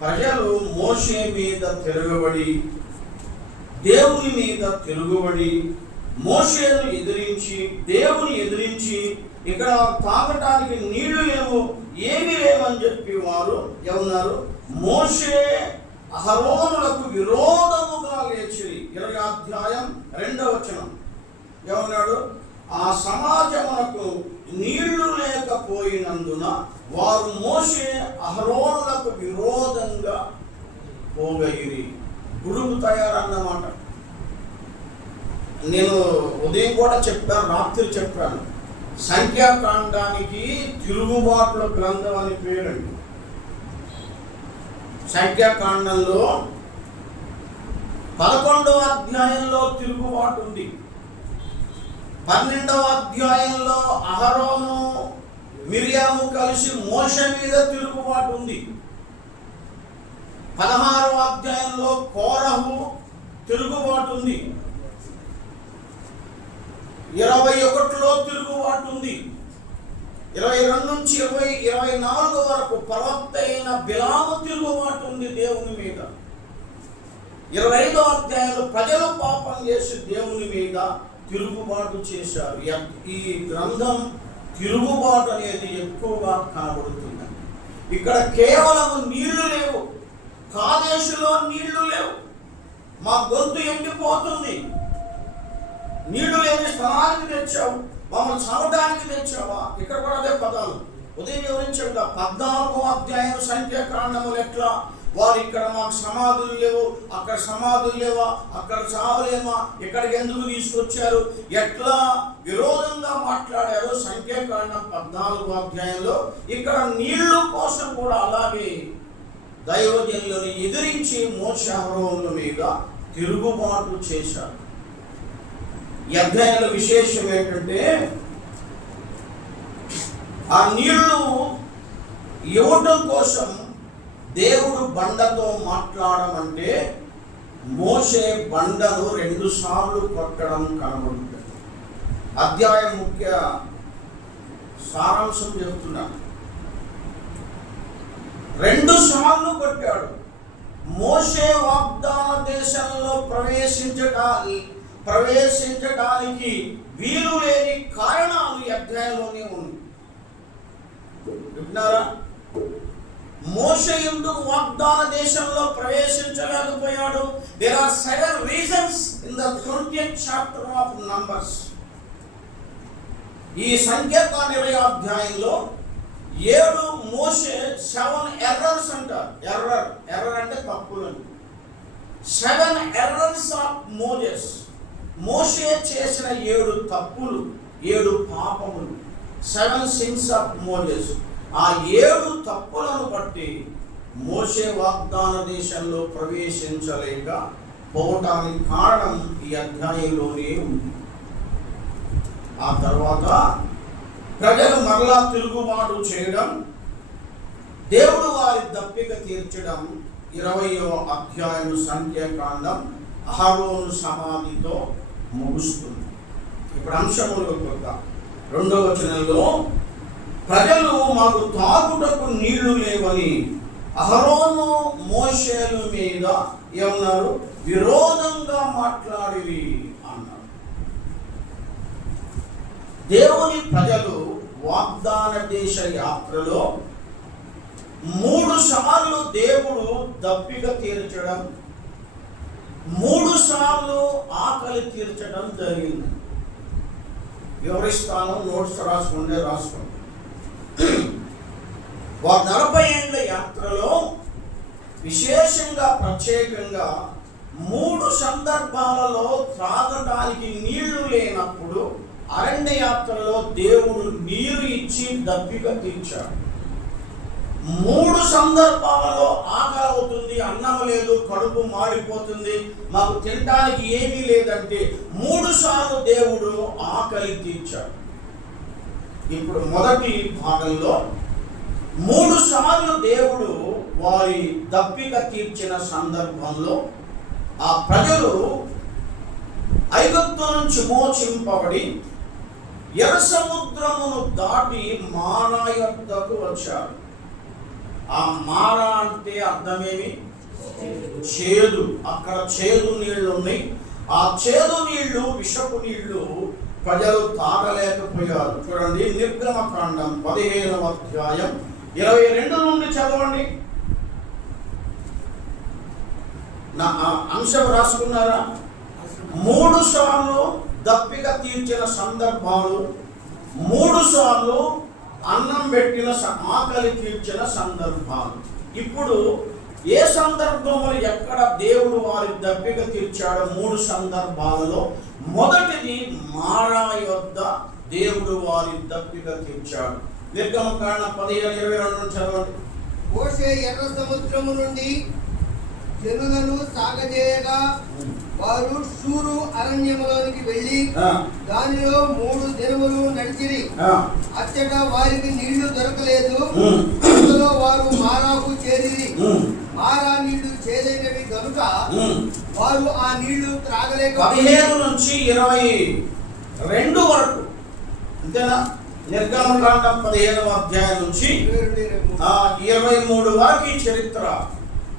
ప్రజలు మోషే మీద తిరగబడి, దేవుని మీద తిరుగుబడి, మోషేను ఎదిరించి, దేవుని ఎదిరించి, ఇక్కడ తాగటానికి నీళ్లు లేవు, ఏమీ లేవని చెప్పి వారు ఏమన్నారు? మోషే అహరోనులకు విరోధముగా లేచిరి. 20వ అధ్యాయం 2వ వచనం ఏమన్నాడు? ఆ సమాజమునకు నీళ్లు లేకపోయినందున వారు మోషే అహరోనులకు విరోధంగా పోగయిరి. గురువు తయారన్నమాట. నేను ఉదయం కూడా చెప్పాను, రాత్రి చెప్పాను. సంఖ్యాకాండానికి తిరుగుబాట్ల గ్రంథం అని పేరండి. సంఖ్యాకాండంలో 11వ అధ్యాయంలో తిరుగుబాటు ఉంది. 12వ అధ్యాయంలో అహరోను మిరియాము కలిసి మోషే మీద తిరుగుబాటు ఉంది. 16వ అధ్యాయంలో కోరహు తిరుగుబాటు ఉంది. 21లో తిరుగుబాటు ఉంది. 22 నుంచి 24 వరకు ప్రవక్త అయిన బిలాము తిరుగుబాటు ఉంది దేవుని మీద. 25వ అధ్యాయంలో ప్రజలు పాపం చేసి దేవుని మీద తిరుగుబాటు చేశారు. ఈ గ్రంథం తిరుగుబాటు అనేది ఎక్కువగా కనబడుతుంది. ఇక్కడ కేవలం నీళ్లు లేవు, కాదేశులో నీళ్లు లేవు, మా గొంతు ఎండిపోతుంది, నీళ్లు లేని స్థానానికి తెచ్చావు, మమ్మల్ని చదవడానికి తెచ్చావా? ఇక్కడ కూడా అదే పదాలు ఉదయం వివరించాడు. 14వ అధ్యాయం సంఖ్యాకాండములు ఎట్లా వారు ఇక్కడ మాకు సమాధులు లేవు, అక్కడ సమాధులు లేవా, అక్కడ చావలేమా, ఇక్కడికి ఎందుకు తీసుకొచ్చారు, ఎట్లా విరోధంగా మాట్లాడారో సంఖ్యాకాండం 14వ అధ్యాయంలో ఇక్కడ నీళ్లు కోసం కూడా అలాగే దైవజనులను ఎదిరించి మోషే అహరోనుల మీద తిరుగుబాటు చేశారు. ఈ అధ్యాయంలో విశేషం ఏంటంటే ఆ నీళ్లు ఇవ్వటం కోసం దేవుడు బండతో మాట్లాడమంటే మోషే బండను 2 సార్లు కొట్టడం కనబడుతుంది. అధ్యాయం ముఖ్య సారాంశం చెప్తున్నాను. 2 సార్లు కొట్టాడు. మోషే వాగ్దాన దేశంలో ప్రవేశించడానికి వీలు లేని కారణాలు ఈ అధ్యాయంలోనే ఉంది. విన్నారా? మోషే ఎందుకు వాగ్దాన దేశంలో ప్రవేశించలేకపోయాడు? There are 7 reasons in the 20th chapter of Numbers. ఈ సంఖ్యాకాండ 20వ అధ్యాయంలో 7 మోషే 7 ఎర్రర్స్ అంటారు. ఎర్రర్ అంటే తప్పులు. 7 ఎర్రర్స్ ఆఫ్ మోషే చేసిన 7 తప్పులు, 7 పాపములు, 7 సిన్స్ ఆఫ్ మోసెస్. ఆ 7 తప్పులను బట్టి మోషే వాగ్దాన దేశంలో ప్రవేశించలేక పోవటానికి కారణం ఈ అధ్యాయంలోనే ఉంది. ఆ తర్వాత ప్రజలు మరలా తిరుగుబాటు చేయడం, దేవుడు వారి దప్పిక తీర్చడం 20వ అధ్యాయం సంఖ్యాకాండం అహరోను సమాధితో ముగుస్తుంది. ఇప్పుడు అంశములు కొత్త 2వ వచనంలో ప్రజలు మాకు తాగుటకు నీళ్లు లేవని అహరోను మోషేల మీద ఏమన్నారు? విరోధంగా మాట్లాడి అన్నారు. దేవుని ప్రజలు వాగ్దాన దేశ యాత్రలో 3 సార్లు దేవుడు దప్పిక తీర్చడం, 3 సార్లు ఆకలి తీర్చడం జరిగింది. వివరిస్తాను, నోట్స్ రాసుకోండి. వారు 40 ఏళ్ల యాత్రలో విశేషంగా ప్రత్యేకంగా 3 సందర్భాలలో త్రాగడానికి నీళ్లు లేనప్పుడు అరణ్య యాత్రలో దేవుడు నీరు ఇచ్చి దప్పిక తీర్చాడు. 3 సందర్భాలలో ఆకలి అవుతుంది, అన్నం లేదు, కడుపు మాడిపోతుంది, మాకు తినడానికి ఏమీ లేదంటే 3 సార్లు దేవుడు ఆకలి తీర్చాడు. ఇప్పుడు మొదటి భాగంలో 3 సార్లు దేవుడు వారి దప్పిక తీర్చిన సందర్భంలో ఆ ప్రజలు ఐగుప్తు నుంచి మోచింపబడి ఎర్ర సముద్రమును దాటి మారా యొద్దకు వచ్చారు. ఆ మారా అంటే అర్థమేమి? చేదు. అక్కడ చేదు నీళ్లు ఉన్నాయి. ఆ చేదు నీళ్లు, విషపు నీళ్లు ప్రజలు తాగలేకపోయారు. చూడండి, నిర్గమకాండం 15వ అధ్యాయం 22 నుండి చదవండి. నా అంశం రాసుకున్నారా? 3 సార్లు దప్పిక తీర్చిన సందర్భాలు, 3 సార్లు అన్నం పెట్టిన ఆకలి తీర్చిన సందర్భాలు. ఇప్పుడు ఏ సందర్భంలో ఎక్కడ దేవుడు వారి దప్పిక తీర్చాడో 3 సందర్భాలలో మొదటిది మారా యొద్ద దేవుడు వారి దప్పిక తీర్చాడు. నిర్గమకాండం 15:22 చదవండి. మోషే ఎర్ర సముద్రము నుండి జనులను సాగజేయగా వారు షూరు అరణ్యములోనికి వెళ్ళి దానిలో 3 దినములు నడిచిరి. అచ్చట వారికి నీళ్లు దొరకలేదు. అందులో వారు మారాకు చేరిరి. మారా నీళ్లు చేదైనవి కనుక వారు ఆ నీళ్లు త్రాగలేక 15 నుంచి 22 వరకు అంతేనా? నిర్గమకాండం 15వ అధ్యాయం నుంచి 23 వరకు ఈ చరిత్ర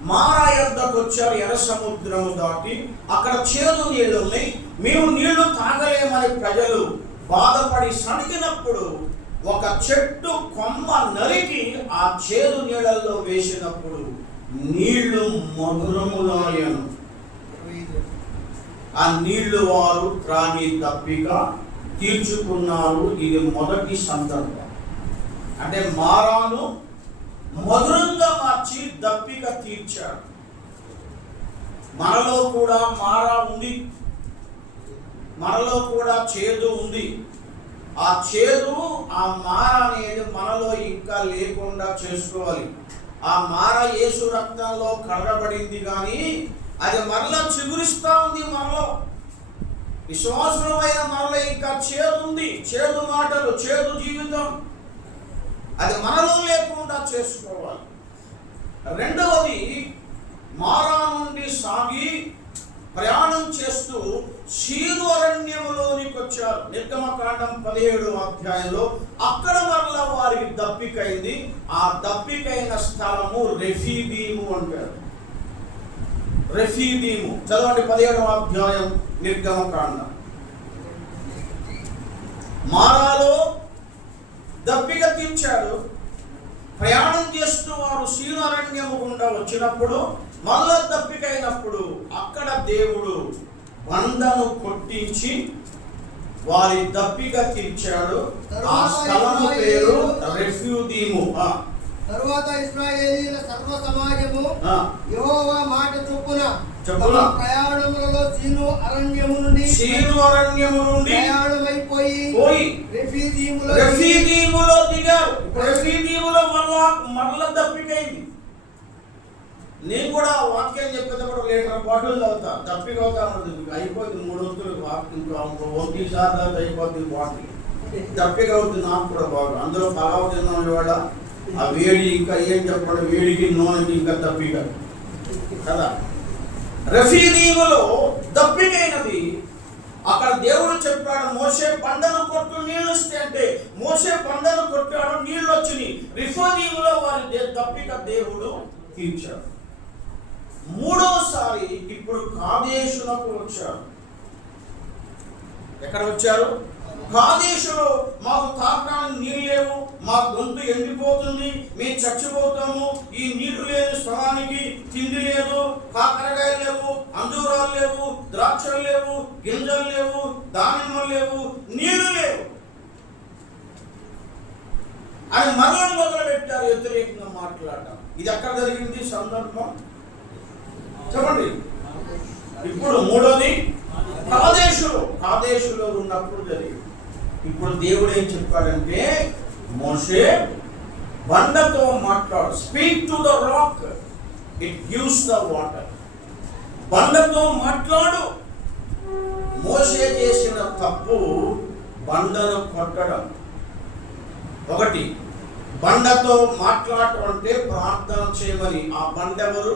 మారా యొద్దకు వచ్చారు. ఎర్ర సముద్రము దాటి అక్కడ చేదు నీళ్లు ఉన్నాయి, మేము నీళ్లు తాగలేమని ప్రజలు బాధపడి సణిగినప్పుడు ఒక చెట్టు కొమ్మ నరికి ఆ చేదు నీళ్ళల్లో వేసినప్పుడు నీళ్లు మధురములాయను. ఆ నీళ్లు వారు త్రాగి దప్పిక తీర్చుకున్నారు. ఇది మొదటి సందర్భం. అంటే మారాను మధురంగా మార్చి దప్పిక తీర్చాడు. మనలో కూడా మారా ఉంది, మనలో కూడా చేదు ఉంది. ఆ చేదు, ఆ మార అనేది మనలో ఇంకా లేకుండా చేసుకోవాలి. ఆ మార యేసు రక్తంలో కడగబడింది, కానీ అది మరలా చిగురిస్తా ఉంది. మనలో విశ్వాసమైన మనలో ఇంకా చేదు ఉంది, చేదు మాటలు, చేదు జీవితం, అది మనలో లేకుండా చేసుకోవాలి. రెండవది, మారా నుండి సాగి ప్రయాణం చేస్తూ సీను అరణ్యములోనికి వచ్చారు. నిర్గమకాండం 17వ అధ్యాయంలో అక్కడ మరలా వారికి దప్పికైంది. ఆ దప్పికైన స్థలము రెఫీదీము అంటారు. రెఫీదీము చదవండి, 17వ అధ్యాయం నిర్గమకాండం. మారాలో దప్పిక తీర్చాడు. ప్రయాణం చేస్తూ వారు సీను అరణ్యము గుండా వచ్చినప్పుడు, మళ్ళా దప్పికైనప్పుడు అక్కడ దేవుడు బండను కొట్టించి వారి దప్పిక తీర్చాడు. ఆ స్థలము పేరు రెఫ్యూదీము. తరువాత ఇశ్రాయేలీయుల సర్వ సమాజము యెహోవా మాట చొప్పున ప్రయాణములలో సీను అరణ్యము నుండి ప్రయాణమైపోయి రెఫీదీములో దిగారు. రెఫీదీములో మరల దప్పికైంది. నేను కూడా వాక్యం చెప్పేటప్పుడు లీటర్ బాటిల్ అవుతా, దప్పిక అవుతా ఉంటుంది. అయిపోతుంది 3 వంతులు, ఇంకో 1 సార్లు అయిపోతుంది బాటిల్. దప్పిక అవుతుంది నాకు కూడా బాగా. అందులో పలావ్ తిన్నాం ఇవాళ, ఆ వేడి ఇంకా ఏం చెప్పడం, వేడికి నూనెకి ఇంకా దప్పిక కదా. రెఫీదీములో దప్పికైనది. అక్కడ దేవుడు చెప్పాడు, మోషే బండను కొట్టు నీళ్ళు వస్తే, అంటే మోషే బండను కొట్టాడు, నీళ్ళు వచ్చినాయి. రెఫీదీములో వారి దప్పిక దేవుడు తీర్చాడు. మూడోసారి ఇప్పుడు కాదేశునకు వచ్చారు. ఎక్కడ వచ్చారు? కాదేశులో మాకు తాగడానికి నీళ్ళు లేవు, మా గొంతు ఎండిపోతుంది, మేము చచ్చిపోతాము, ఈ నీళ్లు లేని స్థలానికి తిండి లేదు, కాకరకాయలు లేవు, అంజూరాలు లేవు, ద్రాక్షలు లేవు, గింజలు లేవు, దానిమ్మలు లేవు, నీళ్లు లేవు అని మరణ మొదలు పెట్టారు వ్యతిరేకంగా మాట్లాడటం. ఇది ఎక్కడ జరిగింది సందర్భం చెప్పండి. ఇప్పుడు మూడోది కాదేశులో ఉన్నప్పుడు జరిగింది. ఇప్పుడు దేవుడు ఏం చెప్పాడంటే, మోషే బండతో మాట్లాడు, speak to the rock, it gives the water. బండతో మాట్లాడు. మోషే చేసిన తప్పు బండను కొట్టడం. ఒకటి, బండతో మాట్లాడటం అంటే ప్రార్థన చేయమని. ఆ బండ ఎవరు?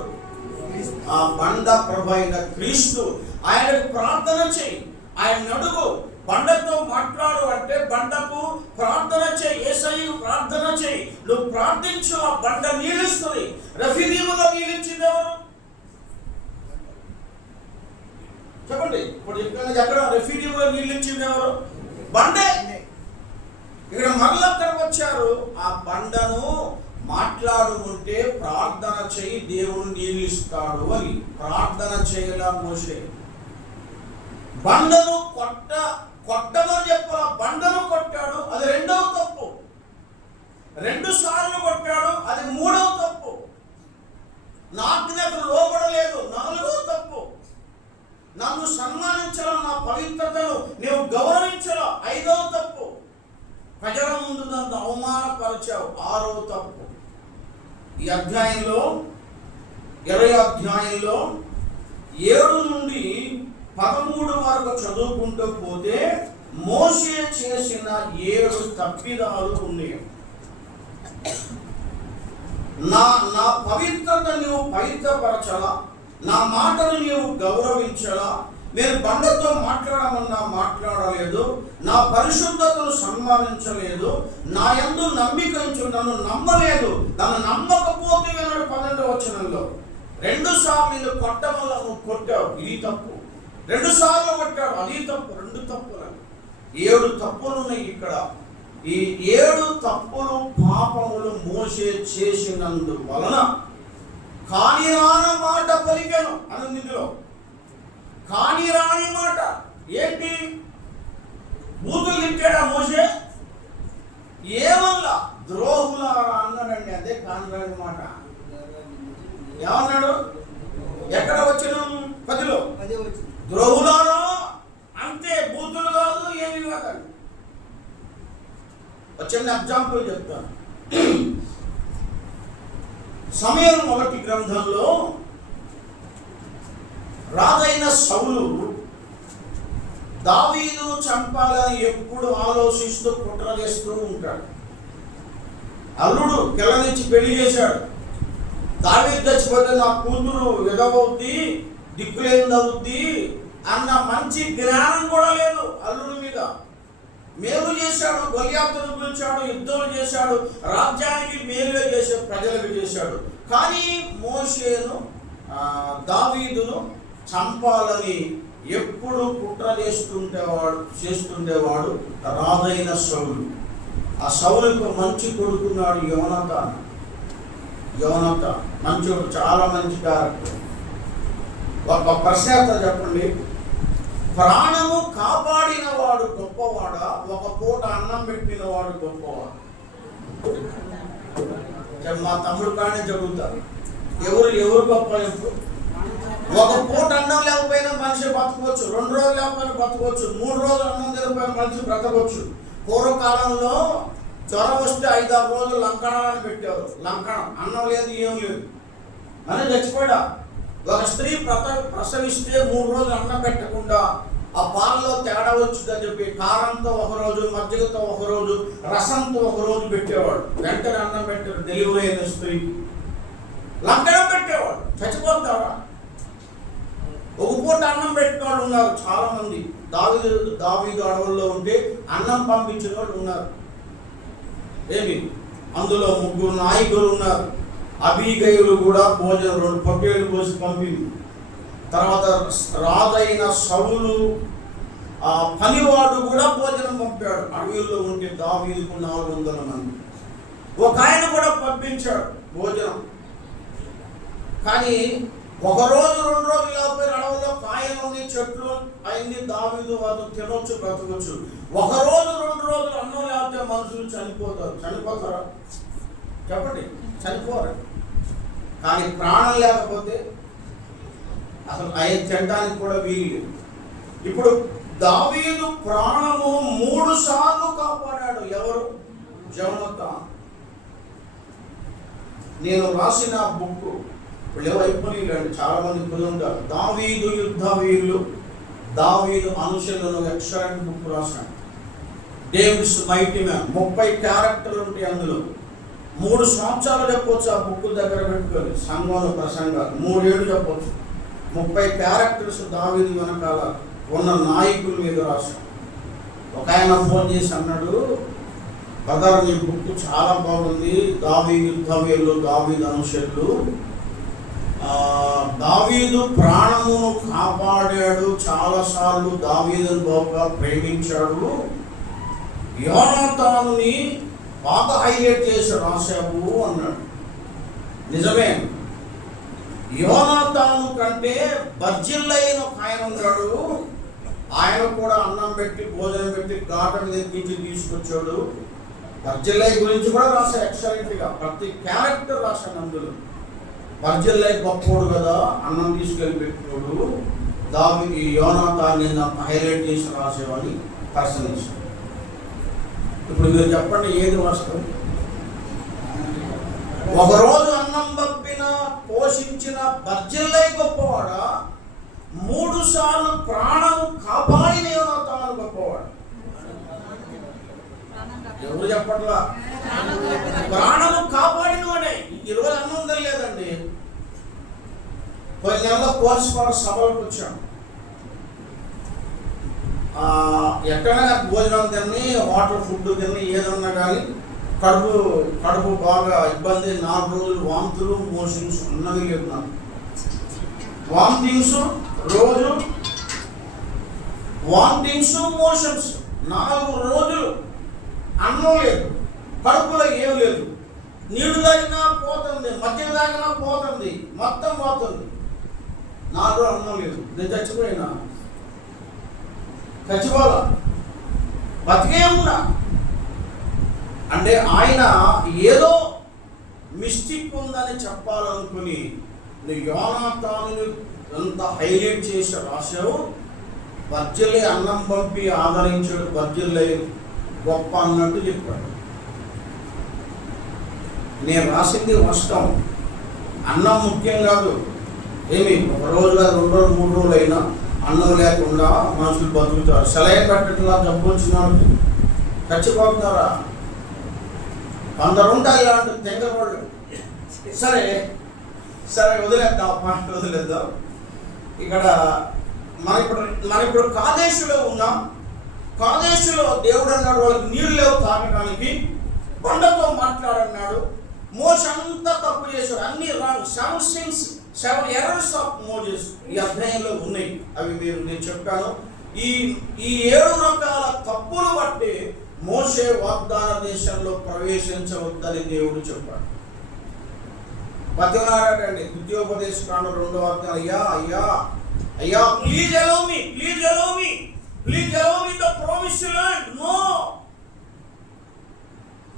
ఆ బండ ప్రభు అయిన క్రీస్తు. ఆయనకు ప్రార్థన చేయి, ఆయన అడుగు. బండతో మాట్లాడు అంటే బండకు ప్రార్థన చేయి, యేసయ్యకు ప్రార్థన చేయి. నువ్వు ప్రార్థించు, ఆ బండ నీళ్ళిస్తుంది. రెఫీదీములో నీళ్ళిచ్చింది ఎవరు చెప్పండి. ఇప్పుడు ఎక్కడ రెఫీదీములో నీళ్ళిచ్చింది ఎవరు? బండే. ఇక్కడ మరలక్కడికి వచ్చారు. ఆ బండను మాట్లాడుకుంటే ప్రార్థన చేయి, దేవుడు నీళ్ళు ఇస్తాడు అని ప్రార్థన చేయలా మోషే. బండను కొట్టమని చెప్పా, బండను కొట్టాడు, అది రెండవ తప్పు. 2 సార్లు కొట్టాడు, అది 3వ తప్పు. నాకు లోబడలేదు, 4వ తప్పు. నన్ను సన్మానించడం, నా పవిత్రతను నీవు గౌరవించడం, 5వ తప్పు. ప్రజల ముందు నన్ను అవమానపరిచావు, 6వ తప్పు. ఈ అధ్యాయంలో 20వ అధ్యాయంలో 7 నుండి 13 వరకు చదువుకుంటూ పోతే మోషే చేసిన 7 తప్పిదాలు ఉన్నాయి. నా పవిత్రత నీవు పవిత్రపరచలా, నా మాటను నీవు గౌరవించలా, నేను బండతో మాట్లాడమన్నా మాట్లాడలేదు, నా పరిశుద్ధతను సన్మానించలేదు, నా యందు నమ్మిక ఉంచు, నన్ను నమ్మలేదు, నన్ను నమ్మకపోతే అన్నాడు 12వ వచనంలో. 2 సార్లు నిన్ను కొట్టమల్ల నువ్వు కొట్టావు, ఇది తప్పు. 2 సార్లు కొట్టాడు, అది తప్పు. 2 తప్పులు, 7 తప్పులు ఉన్నాయి ఇక్కడ. ఈ 7 తప్పులు పాపములు మోసే చేసినందువలన కానిరాని మాట పలికెను అని ఇందులో. కానిరాని మాట ఏంటి? బూతులు తిట్టాడా మోసే? ఏమల్లా ద్రోహులారా అన్నాడండి. అదే కానిరాని మాట. ఏమన్నాడు? ఎక్కడ వచ్చిన 10లో ద్రోహులారా అంతే, బూతులు కాదు, ఏమి కాదండి. చిన్న ఎగ్జాంపుల్ చెప్తాను. సమూయేలు మొదటి గ్రంథంలో రాజైన సౌలు దావీదును చంపాలని ఎప్పుడు ఆలోచిస్తూ కుట్ర చేస్తూ ఉంటాడు. అల్లుడు కెలనిచ్చి పెళ్లి చేశాడు. దావీదు చచ్చిపోతే నా కూతురు విధవవుద్ది, దిక్కులేనిదవుద్ది అన్న మంచి జ్ఞానం కూడా లేదు అల్లుడి మీద. మేలు చేశాడు, గొలియాతును పిలిచాడు, యుద్ధాలు చేశాడు, రాజ్యానికి మేలుగా చేశాడు, ప్రజలకు చేశాడు. కానీ మోషేను దావీదును చంపాలని ఎప్పుడు కుట్ర చేస్తుండేవాడు రాజైన సౌలు. ఆ సౌలుకు మంచి కొడుకున్నాడు యోనాతాను. మంచోడు, చాలా మంచి క్యారెక్టర్. ఒక ప్రశ్న చెప్పండి, ప్రాణము కాపాడిన వాడు గొప్పవాడా, ఒక పూట అన్నం పెట్టిన వాడు గొప్పవాడు? మా తమ్ముడు కానీ జరుగుతారు. ఎవరు గొప్ప? ఒక పూట అన్నం లేకపోయినా మనిషి బతకవచ్చు, 2 రోజులు లేకపోయినా బతకవచ్చు, 3 రోజులు అన్నం లేకపోయినా మనిషి బ్రతకవచ్చు. పూర్వకాలంలో జ్వరం వస్తే 5-6 రోజులు లంకణాన్ని పెట్టారు. లంకణం, అన్నం లేదు, ఏం లేదు, అని చచ్చిపోయా. ఒక స్త్రీ ప్రసవిస్తే 3 రోజులు అన్నం పెట్టకుండా ఆ పాలలో తేడా వచ్చిందని చెప్పి కారంతో 1 రోజు, మజ్జిగతో 1 రోజు, రసంతో 1 రోజు పెట్టేవాడు. వెంటనే అన్నం పెట్టాడు. డెలివరీ అయిన స్త్రీ లంకణం పెట్టేవాడు. చచ్చిపోతావా? ఒక పూట అన్నం పెట్టిన వాళ్ళు ఉన్నారు చాలా మంది. దావీదు అడవుల్లో ఉంటే అన్నం పంపించిన వాళ్ళు ఉన్నారు. అందులో 3 నాయకులు ఉన్నారు. అబీగయులు కూడా భోజనం 2 పొట్టేలు కోసి పంపింది. తర్వాత రాజైన సౌలు ఆ పనివాడు కూడా భోజనం పంపాడు. అడవుల్లో ఉంటే దావీదుకు 400 మంది. ఒక ఆయన కూడా పంపించాడు భోజనం. కానీ 1 రోజు 2 రోజులు లేకపోతే అడవుల్లో కాయలు ఉంది, చెట్లు అయింది, దావీదు వాళ్ళు తినొచ్చు, బ్రతకొచ్చు. 1 రోజు 2 రోజులు అన్నం లేకపోతే మనుషులు చనిపోతారు. చనిపోతారా చెప్పండి? చనిపోరు. కానీ ప్రాణం లేకపోతే అసలు ఆయన తినడానికి కూడా వీలు. ఇప్పుడు దావీదు ప్రాణము 3 సార్లు కాపాడాడు. ఎవరు? యోనాతాను. నేను రాసిన బుక్ ఇప్పుడు అయిపోయినండి, చాలా మంది ఉంటారు. దావీదు యుద్ధ వీరులు, దావీదు అనుచరులను ఎక్సలెంట్ బుక్ రాశాను. David's mighty man. 30 క్యారెక్టర్లు ఉంటాయి అందులో. 3 సంవత్సరాలు చెప్పవచ్చు ఆ బుక్ దగ్గర పెట్టుకొని. సంఘంలో ప్రసంగాలు 3 ఏళ్ళు చెప్పవచ్చు. 30 క్యారెక్టర్స్ దావీదు వెనకాల ఉన్న నాయకుల మీద రాశాను. ఒక ఆయన ఫోన్ చేసి అన్నాడు, బ్రదర్ నీ బుక్ చాలా బాగుంది, దావీదు యుద్ధ వీరులు, దావీదు అనుచరులు, దావీదు ప్రాణమును కాపాడాడు, చాలాసార్లు దావీదును బాగా ప్రేమించాడు, యోనాతానుని బాగా హైలైట్ చేసి రాశావు అన్నాడు. నిజమే, యోనాతాను కంటే బర్జిల్లైన ఒక ఆయన ఉన్నాడు. ఆయన కూడా అన్నం పెట్టి భోజనం పెట్టి ఘాట మీద ఎక్కించి తీసుకొచ్చాడు. బర్జిల్లై గురించి కూడా రాశాడు ఎక్సలెంట్గా. ప్రతి క్యారెక్టర్ రాశాను అందులో. బర్జిల్లై గొప్పోడు కదా, అన్నం తీసుకెళ్ళి పెట్టినోడు. దావీదు యోనాతాన్ని హైలైట్ చేసి రాసేవాడిని ప్రశ్నించాడు. ఇప్పుడు మీరు చెప్పండి, ఏది వాస్తవం? 1 రోజు అన్నం పంపిన పోషించిన బర్జిల్లై గొప్పవాడా, 3 సార్లు ప్రాణం కాపాడిన యోనాతాను గొప్పవాడు? ఎవరు చెప్పట్లా? ప్రాణము కాపాడిన వాడే. ఈరోజు అన్నం లేదండి. కొన్ని నెలల కోర్సుపాడు సభలకు వచ్చాను. ఎక్కడైనా భోజనం తిని, వాటర్ ఫుడ్ తిని, ఏదన్నా కానీ కడుపు బాగా ఇబ్బంది. 4 రోజులు వాంతులు, మోషన్స్ ఉన్నవి లేదు నాకు. వామిటింగ్స్ రోజు, వామిటింగ్స్ మోషన్స్ 4 రోజులు అన్నం లేదు, కడుపులో ఏం లేదు, నీళ్లు తాగినా పోతుంది, మధ్య తాగినా పోతుంది, మొత్తం పోతుంది. 4 రోజులు అన్నం లేదు. నేను చచ్చిపోయినా, చచ్చిపోలా, బతికే ఉన్నా. అంటే ఆయన ఏదో మిస్టేక్ ఉందని చెప్పాలనుకుని యోనాతానుని ఎంత హైలైట్ చేసి రాశావు. బర్జిల్లై అన్నం పంపి ఆదరించాడు, బర్జిల్లై గొప్ప అన్నట్టు చెప్పాడు. నేను రాసింది వాస్తవం. అన్నం ముఖ్యం కాదు. ఏమి ఒక రోజు కాదు, 2 రోజులు 3 రోజులు అయినా అన్నం లేకుండా మనుషులు బతుకుతారు. సెలైన్ పెట్టట్లా జబ్బు వచ్చిన వాళ్ళకి చచ్చిపోతున్నారా? 100 ఉంటాయి ఇలాంటి తెంగరోళ్ళు. సరే సరే వదిలేద్దాం. ఇక్కడ మన ఇప్పుడు కాదేశులో ఉన్నాం. కాదేశులో దేవుడు అన్నాడు వాళ్ళకి నీళ్ళు లేవు తాగడానికి, కొండతో మాట్లాడన్నాడు. మోషే అంతా తప్పు చేశాడు, అన్ని రాంగ్. 7 ఎర్రర్స్ ఆఫ్ మోజెస్ ఈ అధ్యాయంలో ఉన్నాయి. అవి నేను చెప్పాను. ఈ 7 రకాల తప్పులు బట్టి మోషే వాగ్దాన దేశంలో ప్రవేశించవద్దని దేవుడు చెప్పాడు. బతిమలాడాడండి. ద్వితీయోపదేశకాండం 2వ అధ్యాయం, అయ్యా please allow me the promised land. No.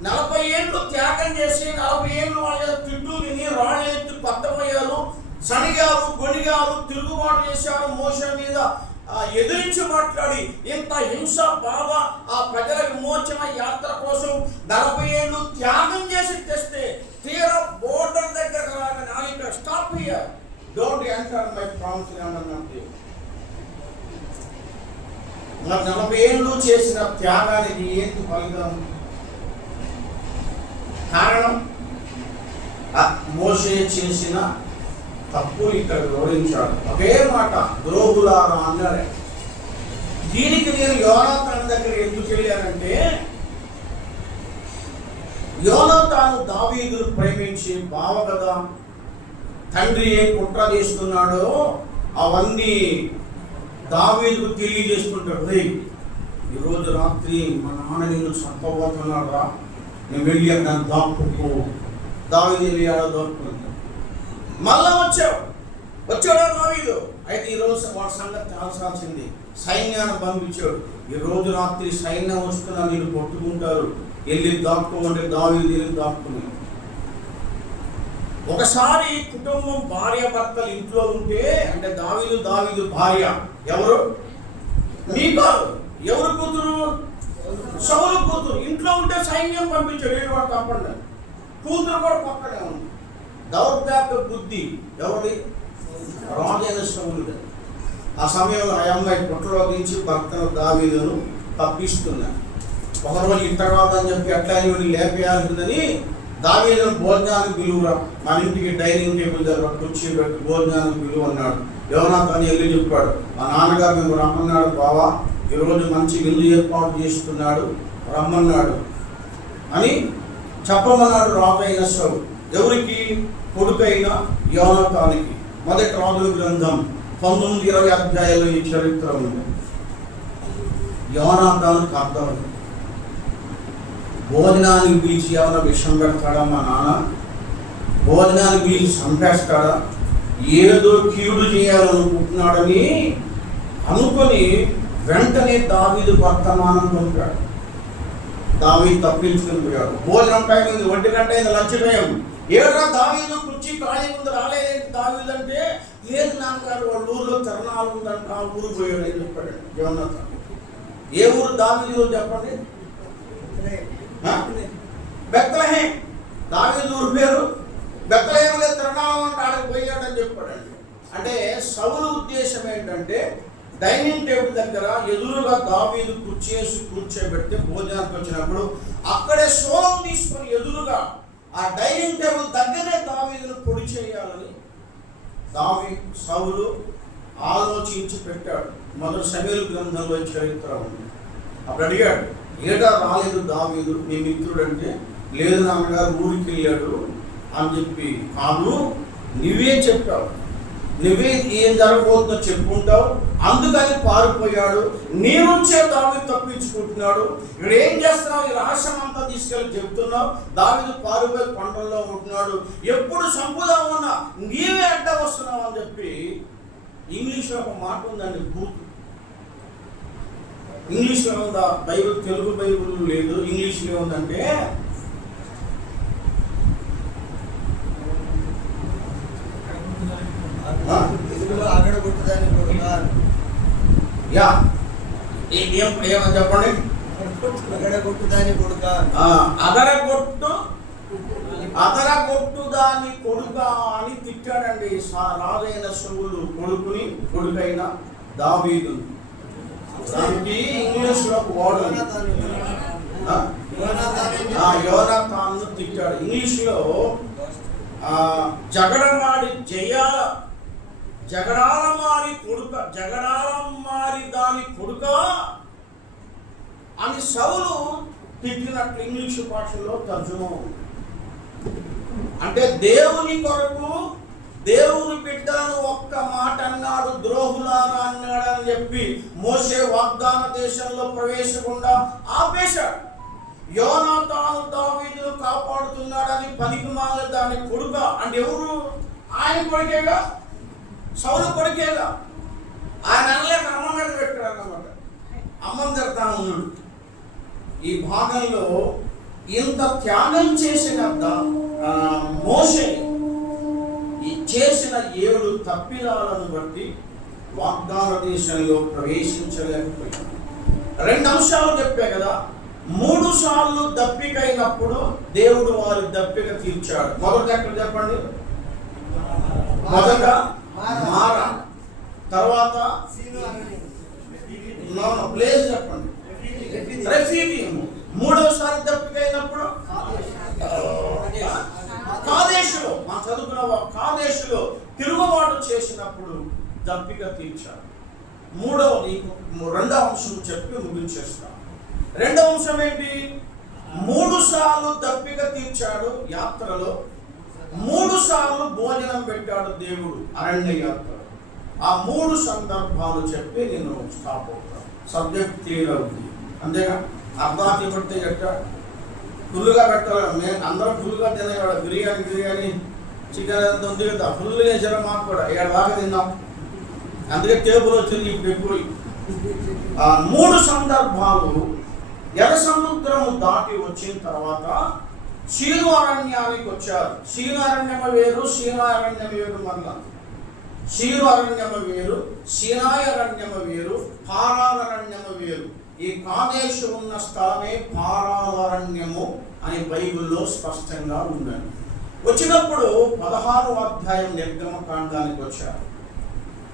40 ఏళ్ళు త్యాగం చేసి 40 ఏళ్ళు వాళ్ళ తిట్టు విని రాళ్ళెత్తి పట్టమయ్యారు, సణిగారు, గొణిగారు, తిరుగుబాటు చేశారు, మోషే మీద ఎదిరించి మాట్లాడి ఇంత హింస బాధ ఆ ప్రజల విమోచన యాత్ర కోసం 40 ఏళ్ళు త్యాగం చేసి తెస్తే తీరా బోర్డర్ దగ్గర రాగానే ఆయన stop here, don't enter my promised land అన్నట్టు. 40 ఏళ్ళు చేసిన త్యాగానికి ఏంటి ఫలితం? కారణం మోషే చేసిన తప్పు ఇక్కడ వివరించాడు. ఒకే మాట, ద్రోహులారా అన్నాడే. దీనికి నేను యోనాతాను దగ్గర ఎందుకు వెళ్ళానంటే, యోనాతాను దావీదును ప్రేమించి బావ కదా, తండ్రి ఏ కుట్ర చేస్తున్నాడో అవన్నీ దావీదుకు తెలియజేసుకుంటాడు. ఈరోజు రాత్రి మా నాన్న నిన్ను చంపబోతున్నాడు రా, నేను వెళ్ళి అక్కడ దాక్కుకో. దావీదు వెళ్ళాడో దాక్కున్నాడు. మళ్ళా వచ్చాడా దావీదు? అయితే ఈరోజు వాడి సంగతి తేల్చాల్సింది. సైన్యాన్ని పంపించాడు. ఈరోజు రాత్రి సైన్యం వస్తున్నా నేను కొట్టుకుంటారు, వెళ్ళి దాక్కోమంటే దావీదు వెళ్ళి దాక్కున్నాడు. ఒకసారి కుటుంబం భార్య భర్తలు ఇంట్లో ఉంటే, అంటే దావీదు భార్య ఎవరు? మీకాలు. ఎవరు కూతురు? సౌలు కూతురు. ఇంట్లో ఉంటే సైన్యం పంపించాడు, ఏడు వాడు కాపాడు. కూతురు కూడా పక్కనే ఉంది. దౌర్భాగ్య బుద్ధి ఎవరి? రాజైన సౌలుడు. ఆ సమయంలో ఆ అమ్మాయి పుట్టలో దించి భర్తను దావీదును తప్పిస్తున్నాడు. ఒకరోజు ఇంత కాదని చెప్పి అట్లా లేపేయాల్సిందని దావీదును భోజనానికి పిలువురా, మన ఇంటికి డైనింగ్ టేబుల్ దగ్గర కుర్చీ పెట్టి భోజనానికి పిలువు అన్నాడు. యోనాతాను వెళ్ళి చెప్పాడు, మా నాన్నగారు మేము రమ్మన్నాడు బావా, ఈరోజు మంచి విందు ఏర్పాటు చేస్తున్నాడు, రమ్మన్నాడు అని చెప్పమన్నాడు రాజైన సౌలు. ఎవరికి? కొడుకైన యోనాతానుకి. మొదటి రాజుల గ్రంథం 19-20 అధ్యాయాల్లో ఈ చరిత్ర ఉంది. యోనాతానుకి అర్థం, భోజనానికి పిలిచి ఏమైనా విషం పెడతాడా మా నాన్న? భోజనానికి పిలిచి చంపేస్తాడా? ఏదో కీడు చేయాలనుకుంటున్నాడని అనుకొని వెంటనే దావీదు వర్తమానం పంపాడు. దావీదు తప్పించుకుని పోయాడు. భోజనం టైం ఉంది, 1 గంట అయింది, లంచ్ టైం. ఏడా దావీదు కుర్చీ ఖాళీ ఉంది, రాలేదేంటి దావీదు అంటే, లేదు నాన్నగారు వాళ్ళ ఊరిలో తిరణాలు ఉందంట, ఆ ఊరు పోయాడు అని చెప్పాడు యోనాతాను. ఏ ఊరు దావీదు చెప్పండి? బెత్లెహేం. దావీదు ఊరు పేరు బెత్లెహేంలో తిరణాలు అంటే ఆడికి పోయాడని చెప్పాడండి. అంటే సౌలు ఉద్దేశం ఏంటంటే, డైనింగ్ టేబుల్ దగ్గర ఎదురుగా దావీదు కూర్చోబెడితే భోజనానికి వచ్చినప్పుడు అక్కడే సోలం తీసుకొని ఎదురుగా ఆ డైనింగ్ టేబుల్ దగ్గరే దావీదును పొడి చేయాలని సౌలు ఆలోచించి పెట్టాడు. మొదటి సమూయేలు గ్రంథంలో చరిత్ర ఉంది. అప్పుడు అడిగాడు, ఏడా రాలేదు దావీదు నీ మిత్రుడు అంటే, లేదు నాన్నగారు ఊరికి వెళ్ళాడు అని చెప్పి. కాదు, నువ్వే చెప్పావు, నువ్వే ఏం జరగబోతుందో చెప్పుకుంటావు, అందుకని పారిపోయాడు. నీ నుంచే దావీదు తప్పించుకుంటున్నాడు. ఇక్కడ ఏం చేస్తున్నావు? ఈ రహస్యం అంతా తీసుకెళ్ళి చెప్తున్నావు. దావీదు పారిపోయి కొండల్లో ఉంటున్నాడు. ఎప్పుడు సంపుదాం ఉన్నా నీవే అడ్డ వస్తున్నావు అని చెప్పి ఇంగ్లీష్లో ఒక మాట ఉందండి, బూత్. ఇంగ్లీష్లో ఉందా బైబిల్? తెలుగు బైబిల్ లేదు, ఇంగ్లీష్లో ఉందంటే ఏమని చెప్పండి? అదరగొట్టు దాని కొడుక అని తిట్టాడండి రాజైన సౌలు కొడుకైన దావీదు. దానికి ఇంగ్లీష్ లో ఒక వర్డ్ యోనాతాను తిట్టాడు. ఇంగ్లీష్ లో జగడాలమారి దాని కొడుక అని సౌలు తిట్టినట్లు ఇంగ్లీషు భాషలో తర్జుమా. అంటే దేవుని కొరకు దేవుని బిడ్డను ఒక్క మాట అన్నాడు, ద్రోహులారా అన్నాడని చెప్పి మోషే వాగ్దాన దేశంలో ప్రవేశకుండా ఆపేశాడు. యోనాతాను దావీదును కాపాడుతున్నాడని పనికిమాల దాని కొడుక అంటే ఎవరు? ఆయన కొడుకేగా, సౌలు కొడుకేగా. ఆయన అనలేక అమ్మ మీద పెట్టాడు అన్నమాట. అమ్మని తిడతా ఉన్నాడు. ఈ భాగంలో ఇంత త్యాగం చేసిన మోషే ఈ చేసిన 7 తప్పిదాలను బట్టి వాగ్దాన దేశంలో ప్రవేశించలేకపోయాడు. 2 అంశాలు చెప్పా కదా. 3 సార్లు దప్పికైనప్పుడు దేవుడు వారి దప్పిక తీర్చాడు. మొదట ఎక్కడ చెప్పండి? మొదట మారా, తర్వాత ప్లేస్ చెప్పండి, రెఫీదీం. 3వసారి దప్పికైనప్పుడు కాదేశులో, మా చదువుకున్న కాదేశులో తిరుగుబాటు చేసినప్పుడు దప్పిక తీర్చాడు. 2వ అంశం చెప్పి ముగించేస్తాం. 2వ అంశం ఏంటి? 3 సార్లు దప్పిక తీర్చాడు యాత్రలో. 3 సార్లు భోజనం పెట్టాడు దేవుడు అరణ్య యాత్ర. ఆ 3 సందర్భాలు చెప్పి నేను స్టాప్ అవుతాను. సబ్జెక్ట్ క్లియర్ అవుతుంది. అంతేగా? అర్థాన్ని పడితే చెప్తాడు. ఫుల్గా పెట్టాలి. మేము అందరం ఫుల్గా తినేవాడు. బిర్యానీ చికెన్ ఎంత ఉంది కదా, ఫుల్గా వేసారు. మాకు కూడా 7 దాకా తిన్నాం. అందుకే టేబుల్ వచ్చింది ఇప్పుడు ఎక్కువ. 3 సందర్భాలు ఎర్ర సముద్రము దాటి వచ్చిన తర్వాత సీను అరణ్యానికి వచ్చారు. సీను అరణ్యమ వేరు, సీనాయి అరణ్యం వేరు. మళ్ళా సీను అరణ్యమ వేరు, సీనాయి అరణ్యమ వేరు, పారాన్ అరణ్యమ వేరు. ఈ కాదేశు ఉన్న స్థలమే పారారణ్యము అని బైబిల్లో స్పష్టంగా ఉన్నది. వచ్చినప్పుడు 16వ అధ్యాయం నిర్గమకాండానికి వచ్చారు.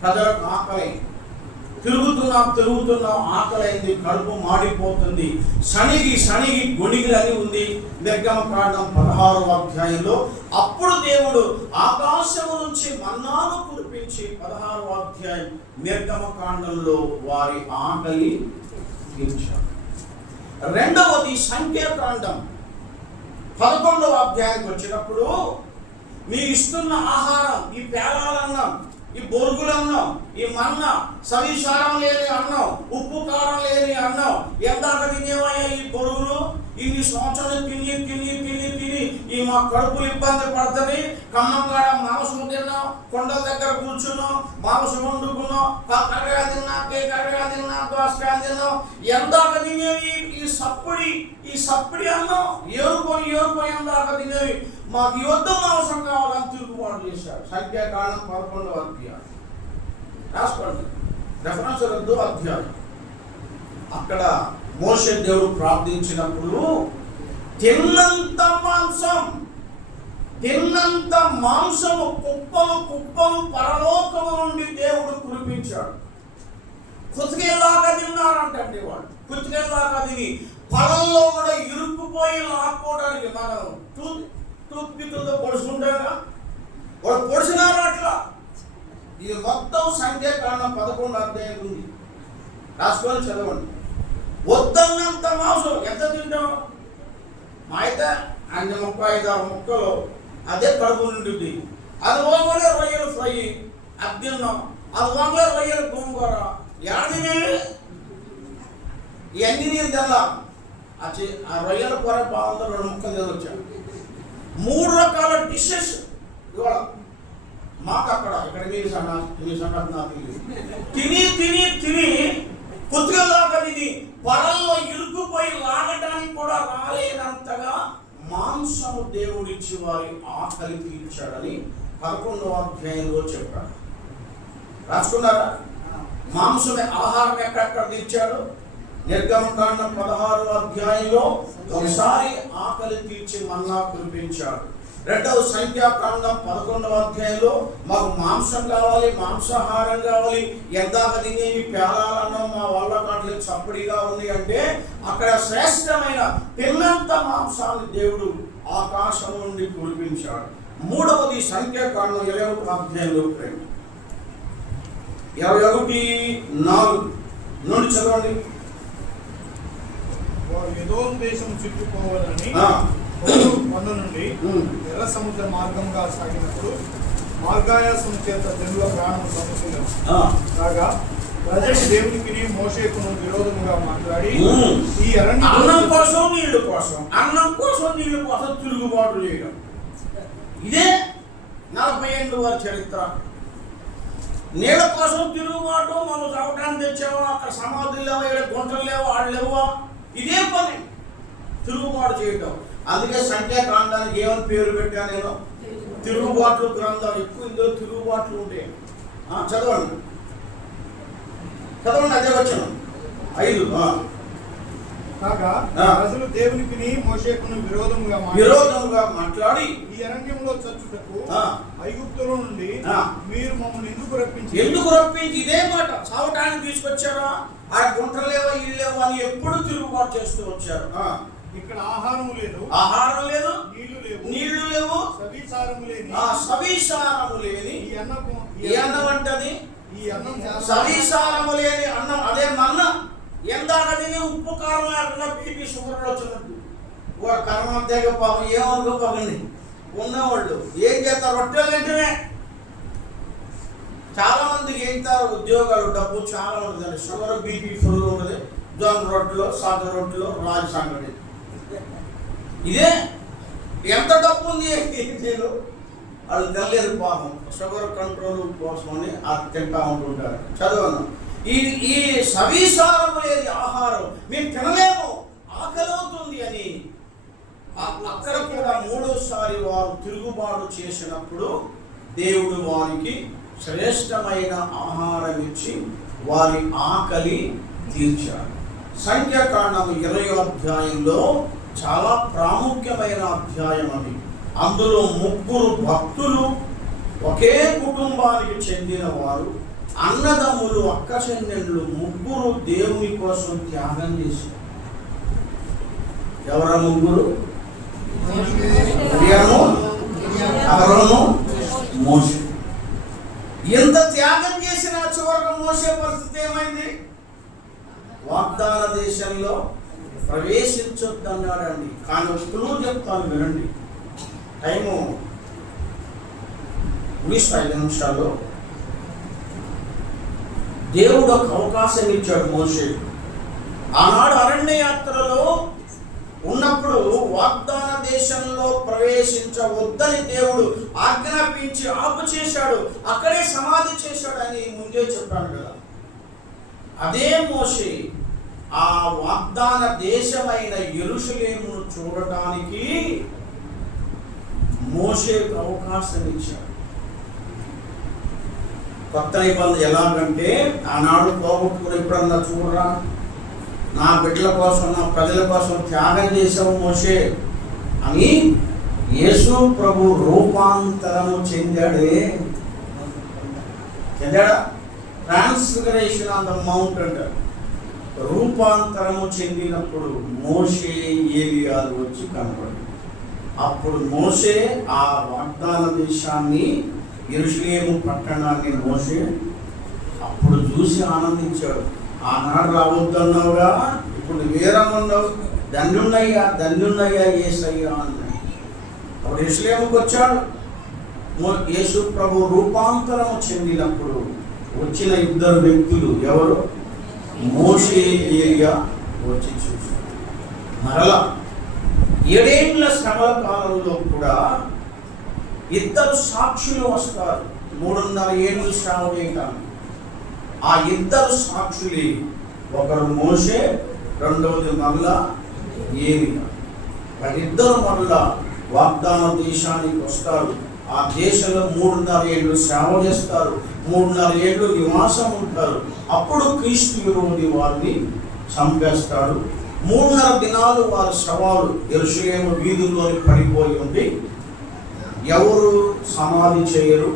ప్రజలకు ఆకలి, తిరుగుతున్నాం, ఆకలైంది, కడుపు మాడిపోతుంది, సణిగి గొణిగిలని ఉంది నిర్గమకాండం 16వ అధ్యాయంలో. అప్పుడు దేవుడు ఆకాశము నుంచి మన్నాను కురిపించి 16వ అధ్యాయం నిర్గమకాండంలో వారి ఆకలి తీర్చాడు. 2వది సంఖ్యాకాండం 11వ అధ్యాయానికి వచ్చినప్పుడు మీ ఇస్తున్న ఆహారం, ఈ పేలాలన్నం, ఈ బొరుగులన్నం, ఈ మన్నా, సవిసారం లేని అన్నం, ఉప్పు కారం లేని అన్నం, ఎందాక తినేవయ్యా ఈ బొరుగులు? ఇన్ని సంవత్సరాలు తిని ఈ మా కడుపులు ఇబ్బంది పడుతుంది. ఖమ్మంగాడ మాంసం తిన్నాం, కొండల దగ్గర కూర్చున్నాం, మాంసం వండుకున్నాం, కర్రగా తిన్నాం, కేకరగా తిన్నాం, దోసకాయ తిన్నాం. ఎందాక తినేవి ఈ సప్పడి అన్నం ఏరుకొని ఎందాక తినేవి. మాకు యుద్ధ మాంసం కావాలని తిరుగుబాటు చేశారు. సంఖ్యాకాండం 11వ అధ్యాయం రాసుకోండి, రెఫరెన్స్ 2వ అధ్యాయం. అక్కడ మోషే దేవుడు ప్రార్థించినప్పుడు తిన్నంత మాంసము కుప్పలు పరలోకము నుండి దేవుడు కురిపించాడు. కుతికేలాగా తిన్నారంటండి వాళ్ళు. కుతికేలాగా తిని పొలంలో కూడా ఇరుక్కుపోయి లాక్కోవడానికి మనం టూత్ పిక్తో పొడుచుకుంటాగా వాడు పొడిచినారు అట్లా. ఇది మొత్తం సంఖ్యాకాండం 11వ అధ్యాయం ఉంది. రాసుకొని చదవండి. వద్దన్నంత మాంసం ఎంత తింటాం? మా అయితే 35-36 ముక్కలు అదే కడుపు నుండి. అది పోగానే రొయ్యలు ఫ్రై, అద్దెన్నాం అది వంగ రొయ్యల గోంగూర ఏడదినే ఇవన్నీ నేను తెల్లా ఆ రొయ్యల కూర బాగుందో 2 ముక్కలు తినొచ్చాను. 3 రకాల డిషెస్ ఇవాళ మాకు అక్కడ ఇక్కడ మీ సంగతి నాకు తిని తిని తిని కొద్దిగా తిని పొరల్లో ఇరుక్కుపోయి లాగటానికి కూడా రాలేనంతగా మాంసము దేవుడిచ్చి వారి ఆకలి తీర్చాడని 11వ అధ్యాయంలో చెప్పాడు. రాసుకున్నారా? మాంసమే ఆహారం ఎక్కడెక్కడ తీర్చాడు? నిర్గమకాండం 16వ అధ్యాయంలో ఒకసారి ఆకలి తీర్చి మన్నా కురిపించాడు. 2వ సంఖ్యాకాండం 11వ అధ్యాయంలో మాకు మాంసం కావాలి, మాంసాహారం కావాలి, ఎందాక తినేవి పేలాలన్నాం, మా వాళ్ళ కాట్లకి చప్పడిగా ఉంది అంటే అక్కడ శ్రేష్టమైన పిల్లంత మాంసాన్ని దేవుడు ఆకాశం నుండి కురిపించాడు. 3వది సంఖ్యాకాండం 21వ అధ్యాయంలో 21:4 నుండి చదవండి. వారు ఎదోము దేశం చుట్టుకోవాలని కొండ నుండి ఎర్ర సముద్ర మార్గంగా సాగినప్పుడు మార్గాయాసం చేత జనుల ప్రాణం సమస్యలు కాగా ప్రజలు దేవునికి మోషేకును విరోధముగా మాట్లాడి ఈ అన్నం కోసం నీళ్లు కోసం తిరుగుబాటు చేయడం. ఇదే 40 ఏళ్ళ వారి చరిత్ర. నీళ్ళ కోసం తిరుగుబాటు, మనం చవటానికి తెచ్చావా, అక్కడ సమాధులు లేవా, ఇక్కడ గుంటలు లేవా, వాళ్ళు లేవా, ఇదే పని తిరుగుబాటు చేయటం. అందుకే సంఖ్యాకాండానికి ఏమని పేరు పెట్టా నేను? తిరుగుబాట్లు గ్రంథం. ఎక్కువ ఇందులో తిరుగుబాట్లు ఉంటాయి. చదవండి అదే వచ్చిన 5. కాగా ప్రజలు దేవునికి మోషేకును విరోధముగా మాట్లాడి ఈ అరణ్యంలో చచ్చుటకు ఐగుప్తులో నుండి మీరు మమ్మల్ని ఎందుకు రప్పించి ఇదే మాట చావటానికి తీసుకొచ్చారా? ఆ గుంటలు లేవా, ఇల్లు లేవా అని ఎప్పుడు తిరుగుబాటు చేస్తూ వచ్చారు. ఇక్కడ ఆహారం లేదు, నీళ్లు లేవు, సవిసారము లేని ఈ అన్నం అంటది. సవిసారము లేని అన్నం, అదే మన్న. ఎందాక తిని ఉప్పు కారం లేకుండా బీపీ షుగర్లు వచ్చినట్టు వాడు కర్మంతేగా పాపం ఏమనుకోకండి. ఉన్నవాళ్ళు ఏం చేస్తారు? రొట్టెలు వెంటనే చాలా మందికి ఏంటారు ఉద్యోగాలు, డబ్బు చాలా ఉంటుంది. షుగర్ బీపీ ఫుల్ ఉంటుంది. జొన్న రొట్టెలు, సాగ రొట్టెలు, రాజు సంగటి. ఇదే ఎంత డబ్బు ఉంది నేను వాళ్ళు తెలియదు పాపం. షుగర్ కంట్రోల్ కోసం అని అది తింటా ఉంటుంటారు. చదవను. ఈ సవిసారం లేని ఆహారం మేము తినలేము, ఆకలవుతుంది అని అక్కడ కూడా 3వసారి వారు తిరుగుబాటు చేసినప్పుడు దేవుడు వారికి శ్రేష్టమైన ఆహారం ఇచ్చి వారి ఆకలి తీర్చాడు. సంఖ్యాకాండం 20వ అధ్యాయంలో చాలా ప్రాముఖ్యమైన అధ్యాయం అది. అందులో 3 భక్తులు, ఒకే కుటుంబానికి చెందిన వారు, అన్నదమ్ములు, అక్క చెల్లెళ్ళు 3 దేవుని కోసం త్యాగం చేశారు. ఎవరా 3? అహరోను, మోషే. ఎంత త్యాగం చేసినా చివరకు మోషే పరిస్థితి ఏమైంది? వాగ్దాన దేశంలో ప్రవేశించొద్దన్నాడండి. కానీ వస్తువులు చెప్తాను వినండి. టైము 5 నిమిషాల్లో దేవుడు ఒక అవకాశం ఇచ్చాడు మోషే. ఆనాడు అరణ్య యాత్రలో ఉన్నప్పుడు వాగ్దాన దేశంలో ప్రవేశించవద్దని దేవుడు ఆజ్ఞాపించి ఆపు చేశాడు. అక్కడే సమాధి చేశాడు అని ముందే చెప్పాను కదా. అదే మోషే ఆ వాగ్దాన దేశమైన యెరూషలేమును చూడటానికి మోషేకు అవకాశం ఇచ్చాడు. కొత్త నిబంధన ఎలాగంటే ఆనాడు పోగొట్టుకుని ఎప్పుడన్నా చూడరా, నా బిడ్డల కోసం, నా ప్రజల కోసం త్యాగం చేసావు మోషే అని యేసు ప్రభు రూపాంతరము చెందాడా? ట్రాన్స్ఫిగరేషన్ ఆన్ ద మౌంట్ అంటారు. రూపాంతరము చెందినప్పుడు మోషే, ఏలియాలు వచ్చి కనపడి అప్పుడు మోషే ఆ వాగ్దాన దేశాన్ని, యెరూషలేము పట్టణాన్ని మోషే అప్పుడు చూసి ఆనందించాడు. ఆనాడు రావద్దన్నావుగా, ఇప్పుడు వేరమన్నావు, ధన్యున్నయ్యా యేసయ్యా అన్నాడు. అప్పుడు యెరూషలేముకు వచ్చాడు. యేసు ప్రభు రూపాంతరం చెందినప్పుడు వచ్చిన ఇద్దరు వ్యక్తులు ఎవరు? మోషే, ఏలియా వచ్చి చూశారు. మరలా 7 ఏళ్ల శ్రమల కాలంలో కూడా ఇద్దరు సాక్షులు వస్తారు 3.5 ఏళ్ళు శ్రమ చేయటానికి. ఆ ఇద్దరు సాక్షులే, ఒకరు మోషే, రెండవది మరలా ఏలియా. వాళ్ళిద్దరు మరలా వాగ్దాన దేశానికి వస్తారు. ఆ దేశంలో 3.5 ఏళ్ళు సేవ చేస్తారు, 3.5 ఏళ్ళు నివాసం ఉంటారు. అప్పుడు క్రీస్తు విరోధి వారిని చంపేస్తాడు. 3.5 దినాలు వారి శవాలు యెరూషలేము వీధుల్లోని పడిపోయి ఉంది. ఎవరు సమాధి చేయరు,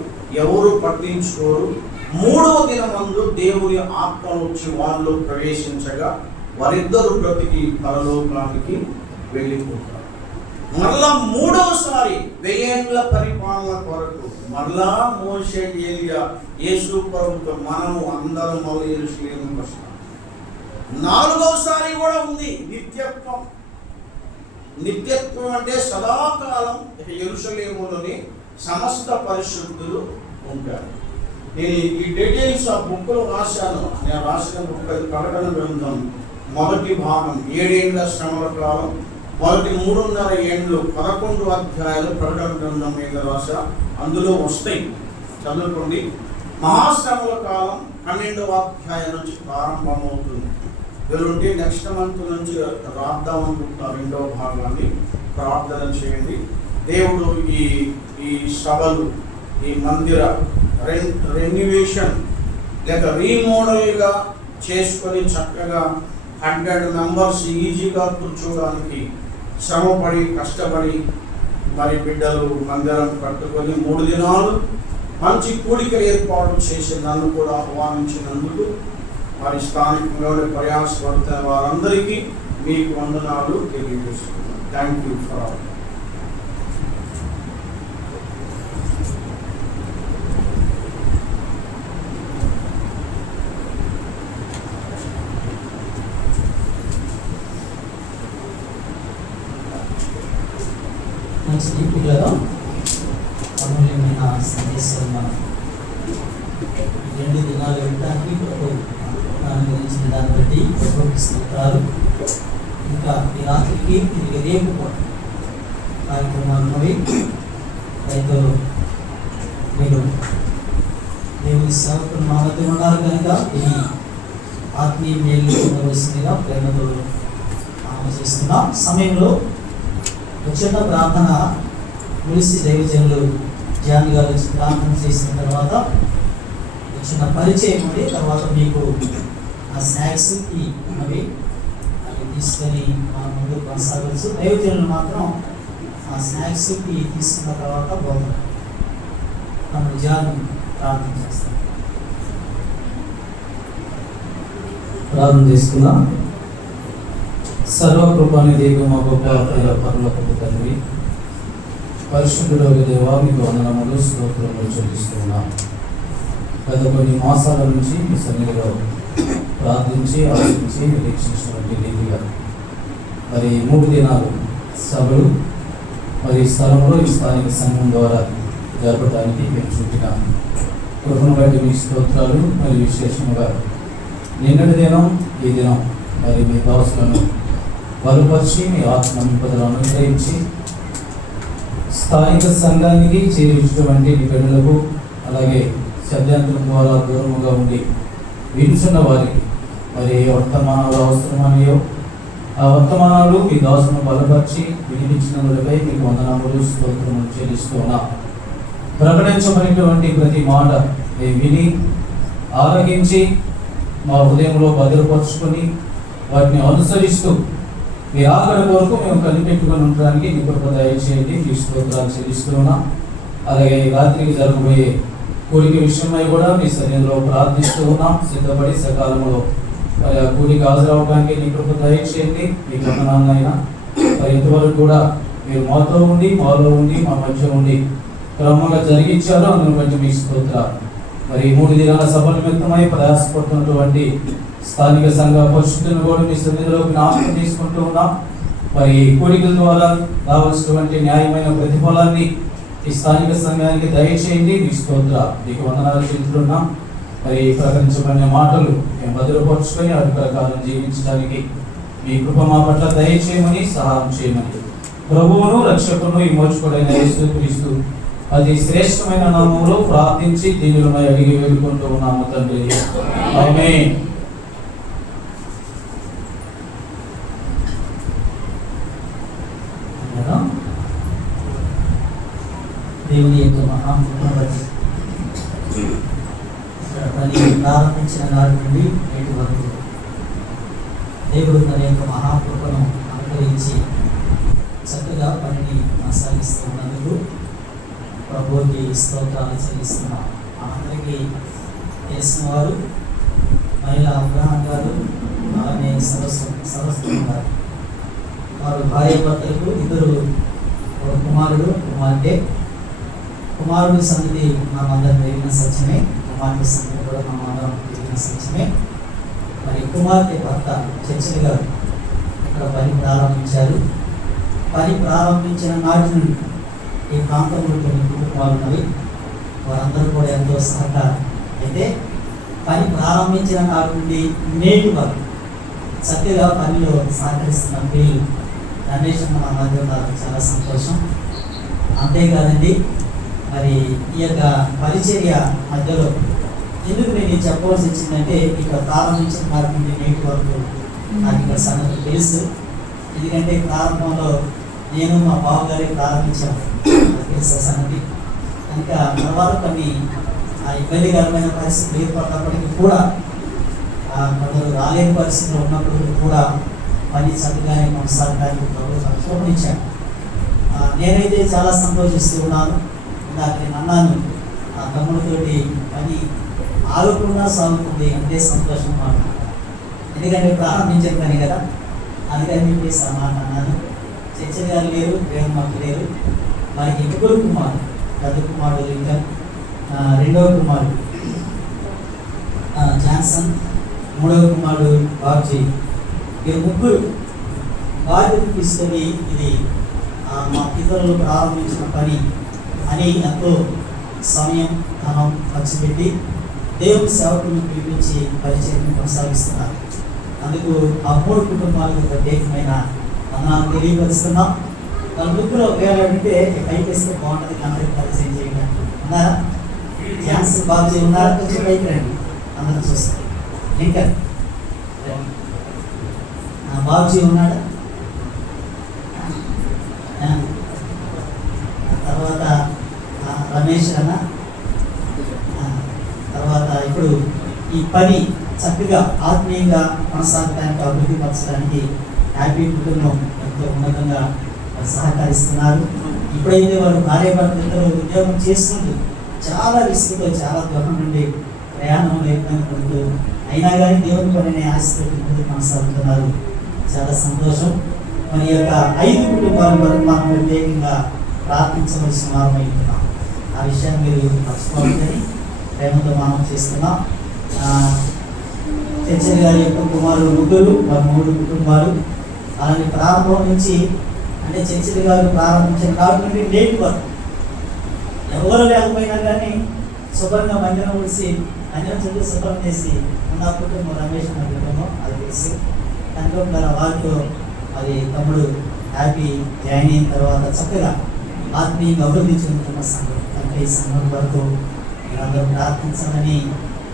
ఎవరు పట్టించుకోరు. 3వ దినమందు దేవుని ఆత్మ వచ్చి వాళ్ళు ప్రవేశించగా వారిద్దరు బ్రతికి పరలోకానికి వెళ్ళిపోతారు. మరలా 3వసారి 1000 ఏళ్ల పరిపాలన కొరకు మరలా మోషే, ఏలియా యేసు ప్రభుతో మనము అందరం మళ్ళీ యెరూషలేముకు వస్తాం. 4వసారి కూడా ఉంది నిత్యత్వం. నిత్యత్వం అంటే సదాకాలం యెరూషలేములోని సమస్త పరిశుద్ధులు ఉంటారు. నేను ఈ డీటెయిల్స్ ఆ బుక్లో రాశాను. నేను రాసిన బుక్ ప్రకటన గ్రంథం మొదటి భాగం 7 ఏళ్ల శ్రమల కాలం, మొదటి 3.5 ఏళ్ళు 11 అధ్యాయాలు ప్రకటన గ్రంథం మీద రాశా. అందులో వస్తాయి, చదువుకోండి. మహాశ్రమల కాలం 12వ అధ్యాయం నుంచి ప్రారంభమవుతుంది. వీళ్ళుంటే నెక్స్ట్ మంత్ నుంచి రాద్దామనుకుంటున్న 2వ భాగాన్ని ప్రార్థన చేయండి. దేవుడు ఈ సభలు, ఈ మందిర రెన్యువేషన్ లేక రీమోడల్గా చేసుకొని చక్కగా 100 మెంబర్స్ ఈజీగా కూర్చోడానికి శ్రమపడి కష్టపడి మరి బిడ్డలు మందిరం కట్టుకొని 3 దినాలు మంచి కూడికలు ఏర్పాటు చేసి నన్ను కూడా ఆహ్వానించినందుకు మరి స్థానికంగా ప్రయాసపడుతున్న వారందరికీ మీకు వందనాలు తెలియజేస్తున్నాను. Thank you for all. మంచిది పిల్లలు, అమూల్యమైన సందేశం 2 దినాలు వెళ్ళడానికి ప్రభు అనుగ్రహించిన దాన్ని బట్టి ప్రభుత్వాలు ఇంకా ఈ రాత్రికి తిరిగి రేపు కార్యక్రమాలు ఉన్నవి. అయితే మీరు దేవుని సేవకులు మా మధ్య ఉన్నారు కనుక ఈ ఆత్మీయ మేలు పొందవలసిందిగా ప్రేమతో చేస్తున్నాం. సమయంలో చిన్న ప్రార్థన ములిసి దైవజనులు జాన్ గారు ప్రార్థన చేసిన తర్వాత చిన్న పరిచయం ఉండి తర్వాత మీకు ఆ స్నాక్స్ ఉన్నవి అవి తీసుకొని మనం ముందుకు కొనసాగవచ్చు. దైవజనులు మాత్రం ఆ స్నాక్స్ తీసుకున్న తర్వాత బాగుంది. మనం జాన్ ప్రార్థన చేస్తాం. ప్రార్థన చేసుకుందాం. సర్వకృపానిధి మా గొప్ప పరలోకపు తండ్రి, పరిశుద్ధుడైన దేవా, మీకు వందనములు స్తోత్రములు చెల్లిస్తున్నాం. గత కొన్ని మాసాల నుంచి మీ సన్నిధిలో ప్రార్థించి ఆలోచించి నిరీక్షించినటువంటి రీతిగా మరి 3 దినాలు సభలు మరి స్థలంలో ఈ స్థానిక సంఘం ద్వారా జరపడానికి మేము చూపిన కృపను బట్టి మీ స్తోత్రాలు. మరి విశేషంగా నిన్నటి దినం ఈ దినం మరి మీ దాసులను బలపరిచి మీ ఆత్మ నింపుదలను అనుగ్రహించి స్థానిక సంఘానికి చేర్చినటువంటి నిబంధనలకు అలాగే శబ్దాంతరం ద్వారా దూరముగా ఉండి వినుచున్న వారికి మరి వర్తమానాలు అవసరమనియో ఆ వర్తమానాలు మీ దాసును బలపరిచి వినిపించినందులపై మీకు వందనములు స్తోత్రములు చెల్లిస్తున్నా. ప్రకటించబడినటువంటి ప్రతి మాట మేము విని ఆలకించి మా హృదయంలో భద్రపరుచుకొని వాటిని అనుసరిస్తూ మీ ఆఖరి వరకు మేము కనిపెట్టుకొని ఉండడానికి మీ కృప దయచేయండి. మీ స్తోత్రాలు చెల్లిస్తున్నా. అలాగే రాత్రికి జరగబోయే కూడిక విషయమై కూడా మీ సన్నిధిలో ప్రార్థిస్తూ ఉన్నాం. సిద్ధపడి సకాలంలో మరి ఆ కూడికి హాజరవడానికి మీ కృప దయచేయండి. మీ వందనాన్నైనా మరి ఇంతవరకు కూడా మీరు మాతో ఉండి మాలో ఉండి మా మధ్య ఉండి క్రమంగా జరిగించారు. అందుని బట్టి మీ స్తోత్రాలు. మరి 3 దినాల సభ నిమిత్తమై ప్రయాసపడుతున్నటువంటి స్థానిక సంఘ పరిశుద్ధులను కూడా మీ సన్నిధిలో జ్ఞాపకం తీసుకుంటూ ఉన్నాం. మరి కోరికల ద్వారా రావాల్సినటువంటి న్యాయమైన ప్రతిఫలాన్ని ఈ స్థానిక సంఘానికి దయచేయండి. మీ స్తోత్ర మీకు వందనాలు చెల్లిస్తున్నాం. మరి ప్రకటించబడిన మాటలు మేము భద్రపరుచుకొని వాటి ప్రకారం జీవించడానికి మీ కృప మా పట్ల దయచేయమని సహాయం చేయమని ప్రభువును రక్షకును విమోచకుడైన యేసుక్రీస్తు అది శ్రేష్టమైన నామములో ప్రార్థించి దీనులమై అడిగి వేడుకుంటూ ఉన్నాము తండ్రి. ఆమేన్. దేవుని యొక్క మహాకృపను బట్టి పని ప్రారంభించిన నాటి నుండి నేటి వరకు దేవుడు తన యొక్క మహాకృపను అనుగ్రహించి చక్కగా పనిని కొనసాగిస్తున్నందుకు ప్రభువుకి స్తోత్రాలు చెల్లిస్తున్నాం. అందరికీ తెలిసిన వారు మహిళా అబ్రహాం గారు, అలానే సరస్వతి గారు, వారు భార్యాభర్తలకు ఇద్దరు కుమారుడు కుమార్తె. కుమారుడి సంగతి మనమందరం జరిగిన సత్యమే, కుమార్తె సంగతి కూడా మనమందరం జరిగిన సత్యమే. మరి కుమార్తె భర్త చర్చలు గారు ఇక్కడ పని ప్రారంభించారు. పని ప్రారంభించిన నాటి నుండి ఈ ప్రాంతంలో కొన్ని కుటుంబాలు ఉన్నవి. వారందరూ కూడా ఎంతో సహకారం. అయితే పని ప్రారంభించిన నాటి నుండి నేటి వరకు చక్కగా పనిలో సహకరిస్తున్న ప్రియులు రమేష్ మన మధ్య చాలా సంతోషం. అంతేకాదండి, మరి ఈ యొక్క పరిచర్య మధ్యలో ఎందుకు నేను చెప్పవలసి వచ్చిందంటే, ఇక్కడ ప్రారంభించిన నాటి నుండి నేటి వరకు నాకు ఇక్కడ సంగతి తెలుసు. ఎందుకంటే ప్రారంభంలో నేను మా బావగారి ప్రారంభించాను, తెలుసు సంగతి. కనుక తర్వాత కొన్ని ఇబ్బందికరమైన పరిస్థితులు ఏర్పడినప్పటికీ కూడా, కొందరు రాలేని పరిస్థితులు ఉన్నప్పుడు కూడా పని చక్కగానే కొనసాగడానికి ప్రభుత్వం శోభనిచ్చాను. నేనైతే చాలా సంతోషిస్తూ ఉన్నాను. ఇందాక నేను అన్నాను, ఆ తమ్ముడితోటి పని ఆగకుండా సాగుతుంది అంటే సంతోషం మాట. ఎందుకంటే ప్రారంభించిన పని కదా, అందుకని చెప్పేసి ఆ మాట అన్నాను. చర్చలు గారు లేరు, వేణుమాకు లేరు. వారికి ముగ్గురు కుమారుడు, పెద్ద కుమారుడు లింకన్, రెండవ కుమారుడు జాన్సన్, మూడవ కుమారుడు బాబ్జీ. వీరు ముగ్గురు బాధ్యత తీసుకొని ఇది మా పితరులు ప్రారంభించిన పని అని ఎంతో సమయం ధనం ఖర్చు పెట్టి దేవుని సేవకులను పిలిపించి పరిచయం కొనసాగిస్తున్నారు. అందుకు ఆ మూడు కుటుంబాలకు ప్రత్యేకమైన వందనాలు తెలియపరుస్తున్నాం. వాళ్ళ ముగ్గురు ఒకవేళ అంటే పైకి వేస్తే బాగుంటుంది, అందరికి పరిచయం చేయడానికి. ఉన్నారా? జాన్సన్ బాబ్జీ ఉన్నారా? కొంచెం పైకి రండి, అందరూ చూస్తారు. ఇంకా బాబ్జీ ఉన్నాడా? తర్వాత రమేష్ అన్న. తర్వాత ఇప్పుడు ఈ పని చక్కగా ఆత్మీయంగా కొనసాగడానికి, అభివృద్ధి పరచడానికి హ్యాపీ కుటుంబం ఎంతో ఉన్నతంగా సహకరిస్తున్నారు. ఇప్పుడైతే వారు భార్యాభర్తలు ఉద్యోగం చేసుకుంటూ చాలా రిస్క్తో, చాలా దూరం నుండి ప్రయాణంలో ఇబ్బంది పడుతూ అయినా కానీ దేవుని పనిని ఆశతో ముందుకు కొనసాగుతున్నారు. చాలా సంతోషం. మన యొక్క 5 కుటుంబాల వరకు మనం ప్రత్యేకంగా ప్రార్థించవలసిన వారం అవుతున్నాం. ఆ విషయాన్ని మీరు మర్చిపోవద్దని ప్రేమతో మనం చేస్తున్నాం. చర్చల్ గారి యొక్క కుమారులు ముగ్గురు, వారి 3 కుటుంబాలు. అలాంటి ప్రారంభం నుంచి అంటే చర్చల్ గారు ప్రారంభించిన కాదు నుండి నేటి వరకు ఎవరు లేకపోయినా కానీ శుభ్రంగా మందిరం ఉడిసి మందిరం చదువు శుభ్రం చేసి ఉన్న కుటుంబం రమేష్ అన్న కుటుంబం అది తెలిసి కనుక వారితో అది తమ్ముడు హ్యాపీ జాయిన్ అయిన తర్వాత చక్కగా ఆత్మీయంగా అభివృద్ధి చెందుతున్న సంఘం. కనుక ఈ సంఘం వరకు మీరందరూ ప్రార్థించాలని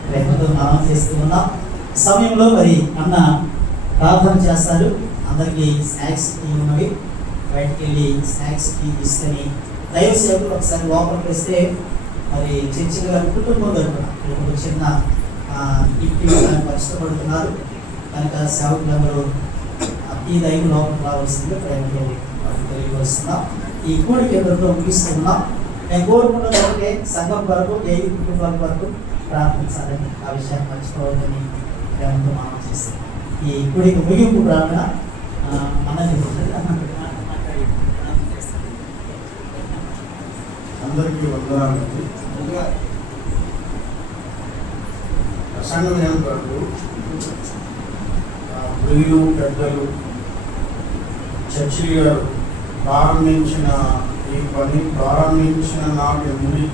ప్రేమతో నామం చేస్తూ ఉన్నాం. సమయంలో మరి అన్న ప్రార్థన చేస్తారు. అందరికీ స్నాక్స్ ఉన్నవి, బయటికి వెళ్ళి స్నాక్స్ తీసుకొని దైవ సేవకులు ఒకసారి లోపలికి వస్తే మరి చర్చిలు గారి కుటుంబం తరపున ఇప్పుడు చిన్న గిఫ్ట్ ఇవ్వడానికి కష్టపడుతున్నారు. కనుక సేవకులందరూ ఈ దైవ లోపలికి రావాల్సిందిగా ప్రేమతో తెలియవస్తున్నాం. ఈ కూడి కేంద్రంలో ముగిస్తున్నాం. నేను కోరుకున్నది ఒకటే, సంఘం వరకు 5 కుటుంబాల వరకు ప్రార్థించాలని, ఆ విషయాన్ని మర్చిపోవాలని ప్రేమతో మనం చేస్తాం. ఈ కూడికి ముగింపు ప్రార్థన అందరికీ వందనాలండి. ప్రసంగం ఏమంటారు, ప్రియులు పెద్దలు చర్చి గారు ప్రారంభించిన ఈ ఈ పని ప్రారంభించిన నాటి నుండి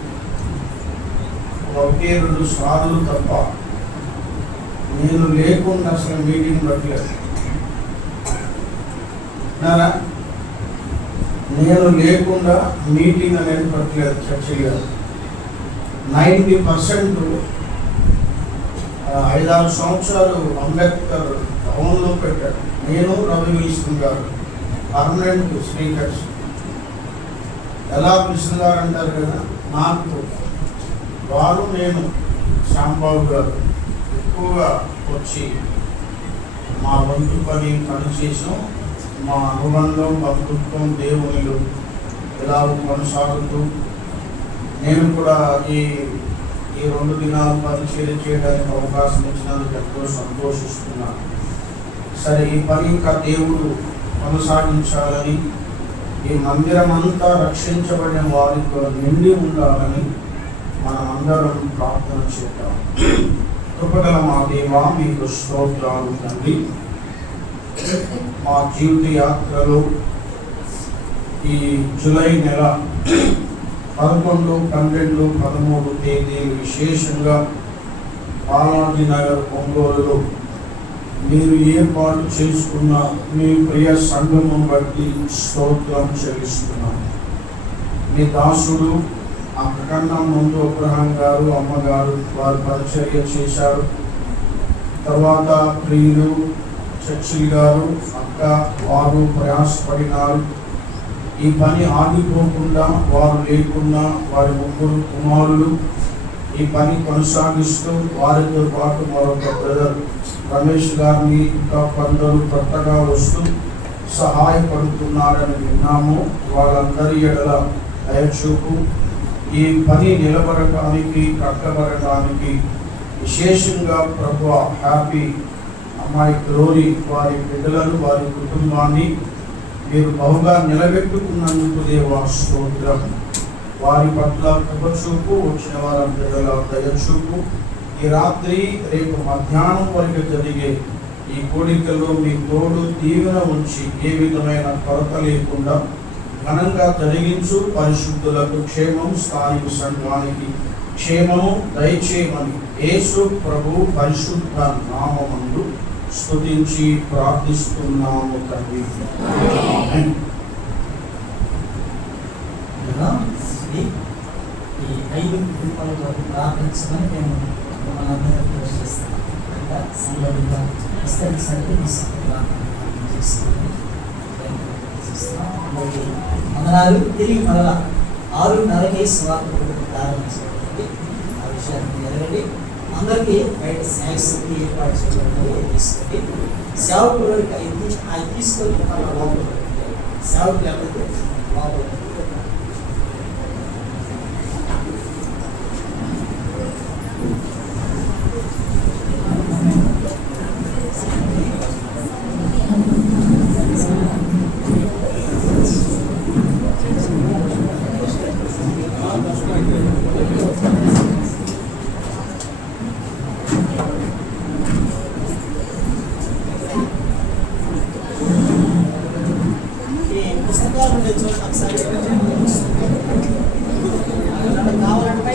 1-2 సార్లు తప్ప నేను లేకుండా అసలు మీటింగ్ పెట్టలేదు. నేను లేకుండా మీటింగ్ అనేది పెట్టలేదు. చర్చగా 90% 5-6 సంవత్సరాలు అంబేద్కర్ టౌన్లో పెట్టాడు. నేను రవి విల్సన్ గారు పర్మనెంట్ స్పీకర్స్. ఎలా విల్సన్ గారు అంటారు కదా, నాకు వారు నేను శ్యాంబాబు గారు ఎక్కువగా వచ్చి మా వంతు పని పనిచేసాం. మా అనుబంధం, బంధుత్వం, దేవుళ్ళు ఇలా కొనసాగుతూ నేను కూడా ఈ 2 దినాలు పరిచయం చేయడానికి అవకాశం ఇచ్చినందుకు ఎంతో సంతోషిస్తున్నాను. సరే, ఈ పని ఇంకా దేవుడు కొనసాగించాలని, ఈ మందిరం అంతా రక్షించబడిన వారితో నిండి ఉండాలని మనమందరం ప్రార్థన చేద్దాం. కృపగల మా దేవా, మీకు స్తోత్రాలు తండ్రి. మా జీవిత యాత్రలో ఈ జూలై నెల 11, 12, 13 తేదీలు విశేషంగా బాలాజీ నగర్ ఒంగోలులో మీరు ఏర్పాటు చేసుకున్న మీ ప్రియ సంఘమును బట్టి స్తోత్రం చెల్లిస్తున్నాను. మీ దాసుడు అంతకన్నా ముందు అబ్రహాం గారు, అమ్మగారు వారు పరిచర్య చేశారు. తర్వాత ప్రియులు చర్చిల్ గారు, అక్క వారు ప్రయాసపడినారు. ఈ పని ఆగిపోకుండా వారు లేకుండా వారి 3 కుమారులు ఈ పని కొనసాగిస్తూ వారితో పాటు మరొక బ్రదర్ రమేష్ గారిని ఇంకా కొందరు కొత్తగా వస్తూ సహాయపడుతున్నారని విన్నాము. వాళ్ళందరి ఎడల దయచూపు. ఈ పని నిలబడటానికి, కట్టబడటానికి విశేషంగా ప్రభువా హ్యాపీ అమ్మాయి గ్లోరీ వారి బిడ్డలను, వారి కుటుంబాన్ని మీరు బహుగా నిలబెట్టుకున్నందుకు దేవా స్తోత్రం. వారి పట్ల కృపచూపు, వచ్చిన వారందరిల దయచూపు. ఈ రాత్రి రేపు మధ్యాహ్నం వరకు జరిగే ఈ కోడికలో మీ తోడు దీవెన ఉంచి ఏ విధమైన కొరత లేకుండా ఘనంగా జరిగించు. పరిశుద్ధులకు క్షేమం, స్థానిక సంఘానికి క్షేమము దయచేయమని యేసు ప్రభు పరిశుద్ధ నామమందు స్తుతించి ప్రార్థిస్తున్నాము తండ్రి. ఈ 5 కుటుంబాల కొరకు ప్రార్థించమని మేము మనందరూ ప్రశ్నిస్తాం. సంఘంగా విస్తరించడానికి మీ ప్రార్థన చేస్తున్నాము. వందనాలు. తిరిగి మరలా 6:30కి స్వార్థ ప్రారంభించబడుతుంది. ఆ విషయాన్ని ఎరగండి. అందరికీ బయట స్నాక్స్ ఏర్పాటు చేయబడి తీసుకోండి. సేవకులు అవి తీసుకొని లోపల సేవకులు లేకపోతే లోపల కావాలంటే